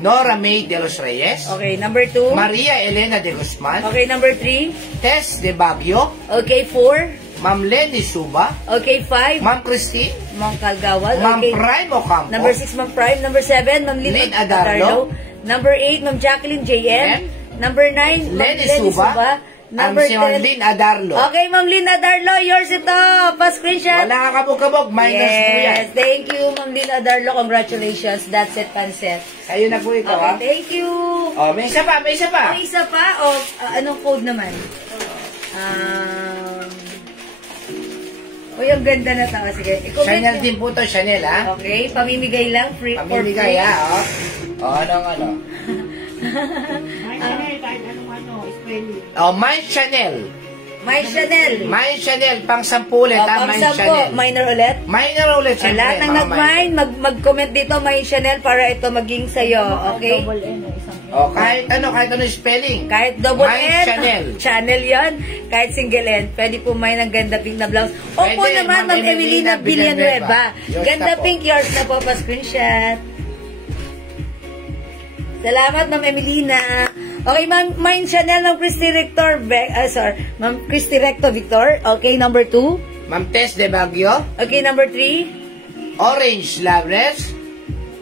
Nora May de los Reyes. Okay, number 2. Maria Elena de Guzman. Okay, number 3. Tess de Baguio. Okay, 4. Ma'am Lenny Suba. Okay, 5. Ma'am Christine. Ma'am Calgawal. Ma'am Okay. Prime Ocampo. Number 6, Ma'am Prime. Number 7, Ma'am Lynn Lynn Adarlo. Number 8, Ma'am Jacqueline JM. Number 9, Ma'am Lenny Lenny Suba. Suba. Number Si Ma'am 10. Lynn Adarlo. Okay, Ma'am Lynn Adarlo. Yours ito. Pa-screenshot. Wala ka kabog-kabog. Minus po yan. Yes, thank you, Ma'am Lynn Adarlo. Congratulations. That's it, Panset. Sa'yo na po ito, Okay, ha? thank you. Oh, may isa pa, may isa pa. May isa pa? O, anong code naman? Uy, ang ganda na tao. Sige, i-comment Chanel nyo. din po to, Chanel, ha? Okay, pamimigay lang. Free Pamimigay, for free. ha? Oh. Oh, ano. May Chanel, kahit anong spelling. Oh, Mine Chanel. My Chanel. Mine Chanel, pang 10 ulit, ha? Mine Pang-sampo, Chanel. minor ulit. Minor ulit, Sa siyempre. lahat ng mga nag-mine, mag-comment dito, My Chanel, para ito maging sa'yo. Okay? Double N, isang N. Oh, kahit ano spelling. Kahit double Mine N, Chanel. Channel yon, kahit single N, pwede po may ng ganda pink na blouse. Opo Pwede, naman, Ma'am Ma'am Emelina Villanueva. Yours Ganda na po. pink, yours na po, pa-screenshot. Salamat, Ma'am Emelina. Okay, Ma'am Chanel ng Christy Rector, Ma'am Christy Rector Victor. Okay, number 2. Ma'am Tess de Baguio. Okay, number 3. Orange Labres.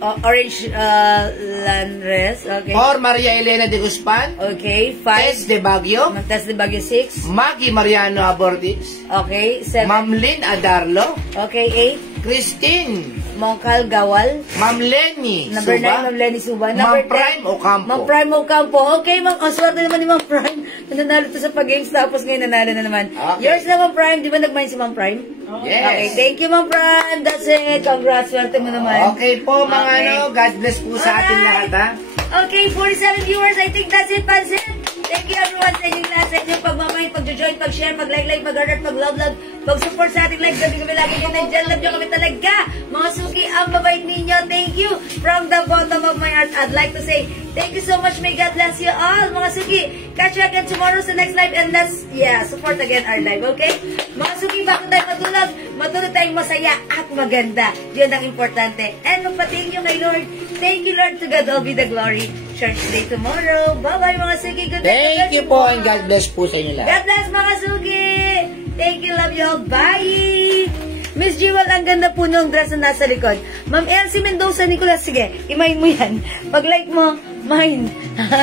Orange Landres. Okay. Or Maria Elena de Guzman. Okay, Tess 5. de Baguio. Ma'am Tess de Baguio, 6. Maggie Mariano Abortis. Okay, 7. Ma'am Lynn Adarlo. Okay, 8. Christine. Mongkal Gawal. Ma'am Lenny Number 9, Suba. Ma'am Lenny Suba. Ma'am Number 10, Prime Ocampo. Ma'am Prime Ocampo. Okay, Ma'am. Ang swerte naman ni Ma'am Prime. Nanalo to sa pag-games tapos ngayon nanalo na naman. Okay. Yours na, Ma'am Prime. Di ba nag-mine si Ma'am Prime? Yes. Okay, thank you, Ma'am Prime. That's it. Congrats. Swerte mo naman. Okay po, mga Okay. God bless po sa ating lahat, ha? Okay, 47 viewers. I think that's it, Pansit. Thank you everyone sa inyong lahat, sa inyong pagmamahal, pag-join, pag-share, pag-like, pag-heart, pag-love, pag-support sa ating live. Gabi kami lagi kayo nandiyan. Love nyo kami talaga. Mga suki, ang babait ninyo. Thank you. From the bottom of my heart, I'd like to say, thank you so much. May God bless you all. Mga suki, catch you again tomorrow sa next live. And let's, support again our live, okay? Mga suki, bago tayo matulog, matuloy tayong masaya at maganda. Yun ang importante. And magpa-thank you kay Lord. Thank you, Lord. To God all be the glory. Church day tomorrow. Bye-bye, mga suki. Good night. Thank you po and God bless po sa inyo lahat. God bless, mga suki. Thank you, love you all. Bye! Miss Jewel, ang ganda po nung dress na nasa likod. Ma'am Elsie Mendoza Nicolas, sige, imain mo yan. Pag-like mo, mine.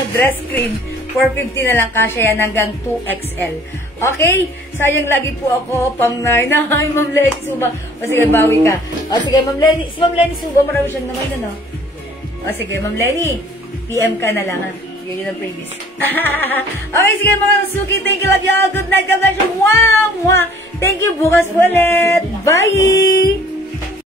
Dress cream. 450 na lang kasya yan hanggang 2XL. Okay? Sayang lagi po ako pang 9. Ay, Ma'am Lenny Suba. O sige, bawi ka. O sige, Ma'am Lenny. Si Ma'am Lenny Suba, marami siyang namay na, no? O sige, Ma'am Lenny. PM ka na lang, ha? Sige, yun ang previous. Okay, sige mga suki. Thank you, love you all. Good night. God bless you. Wow! Thank you. Bukas po ulit. Bye!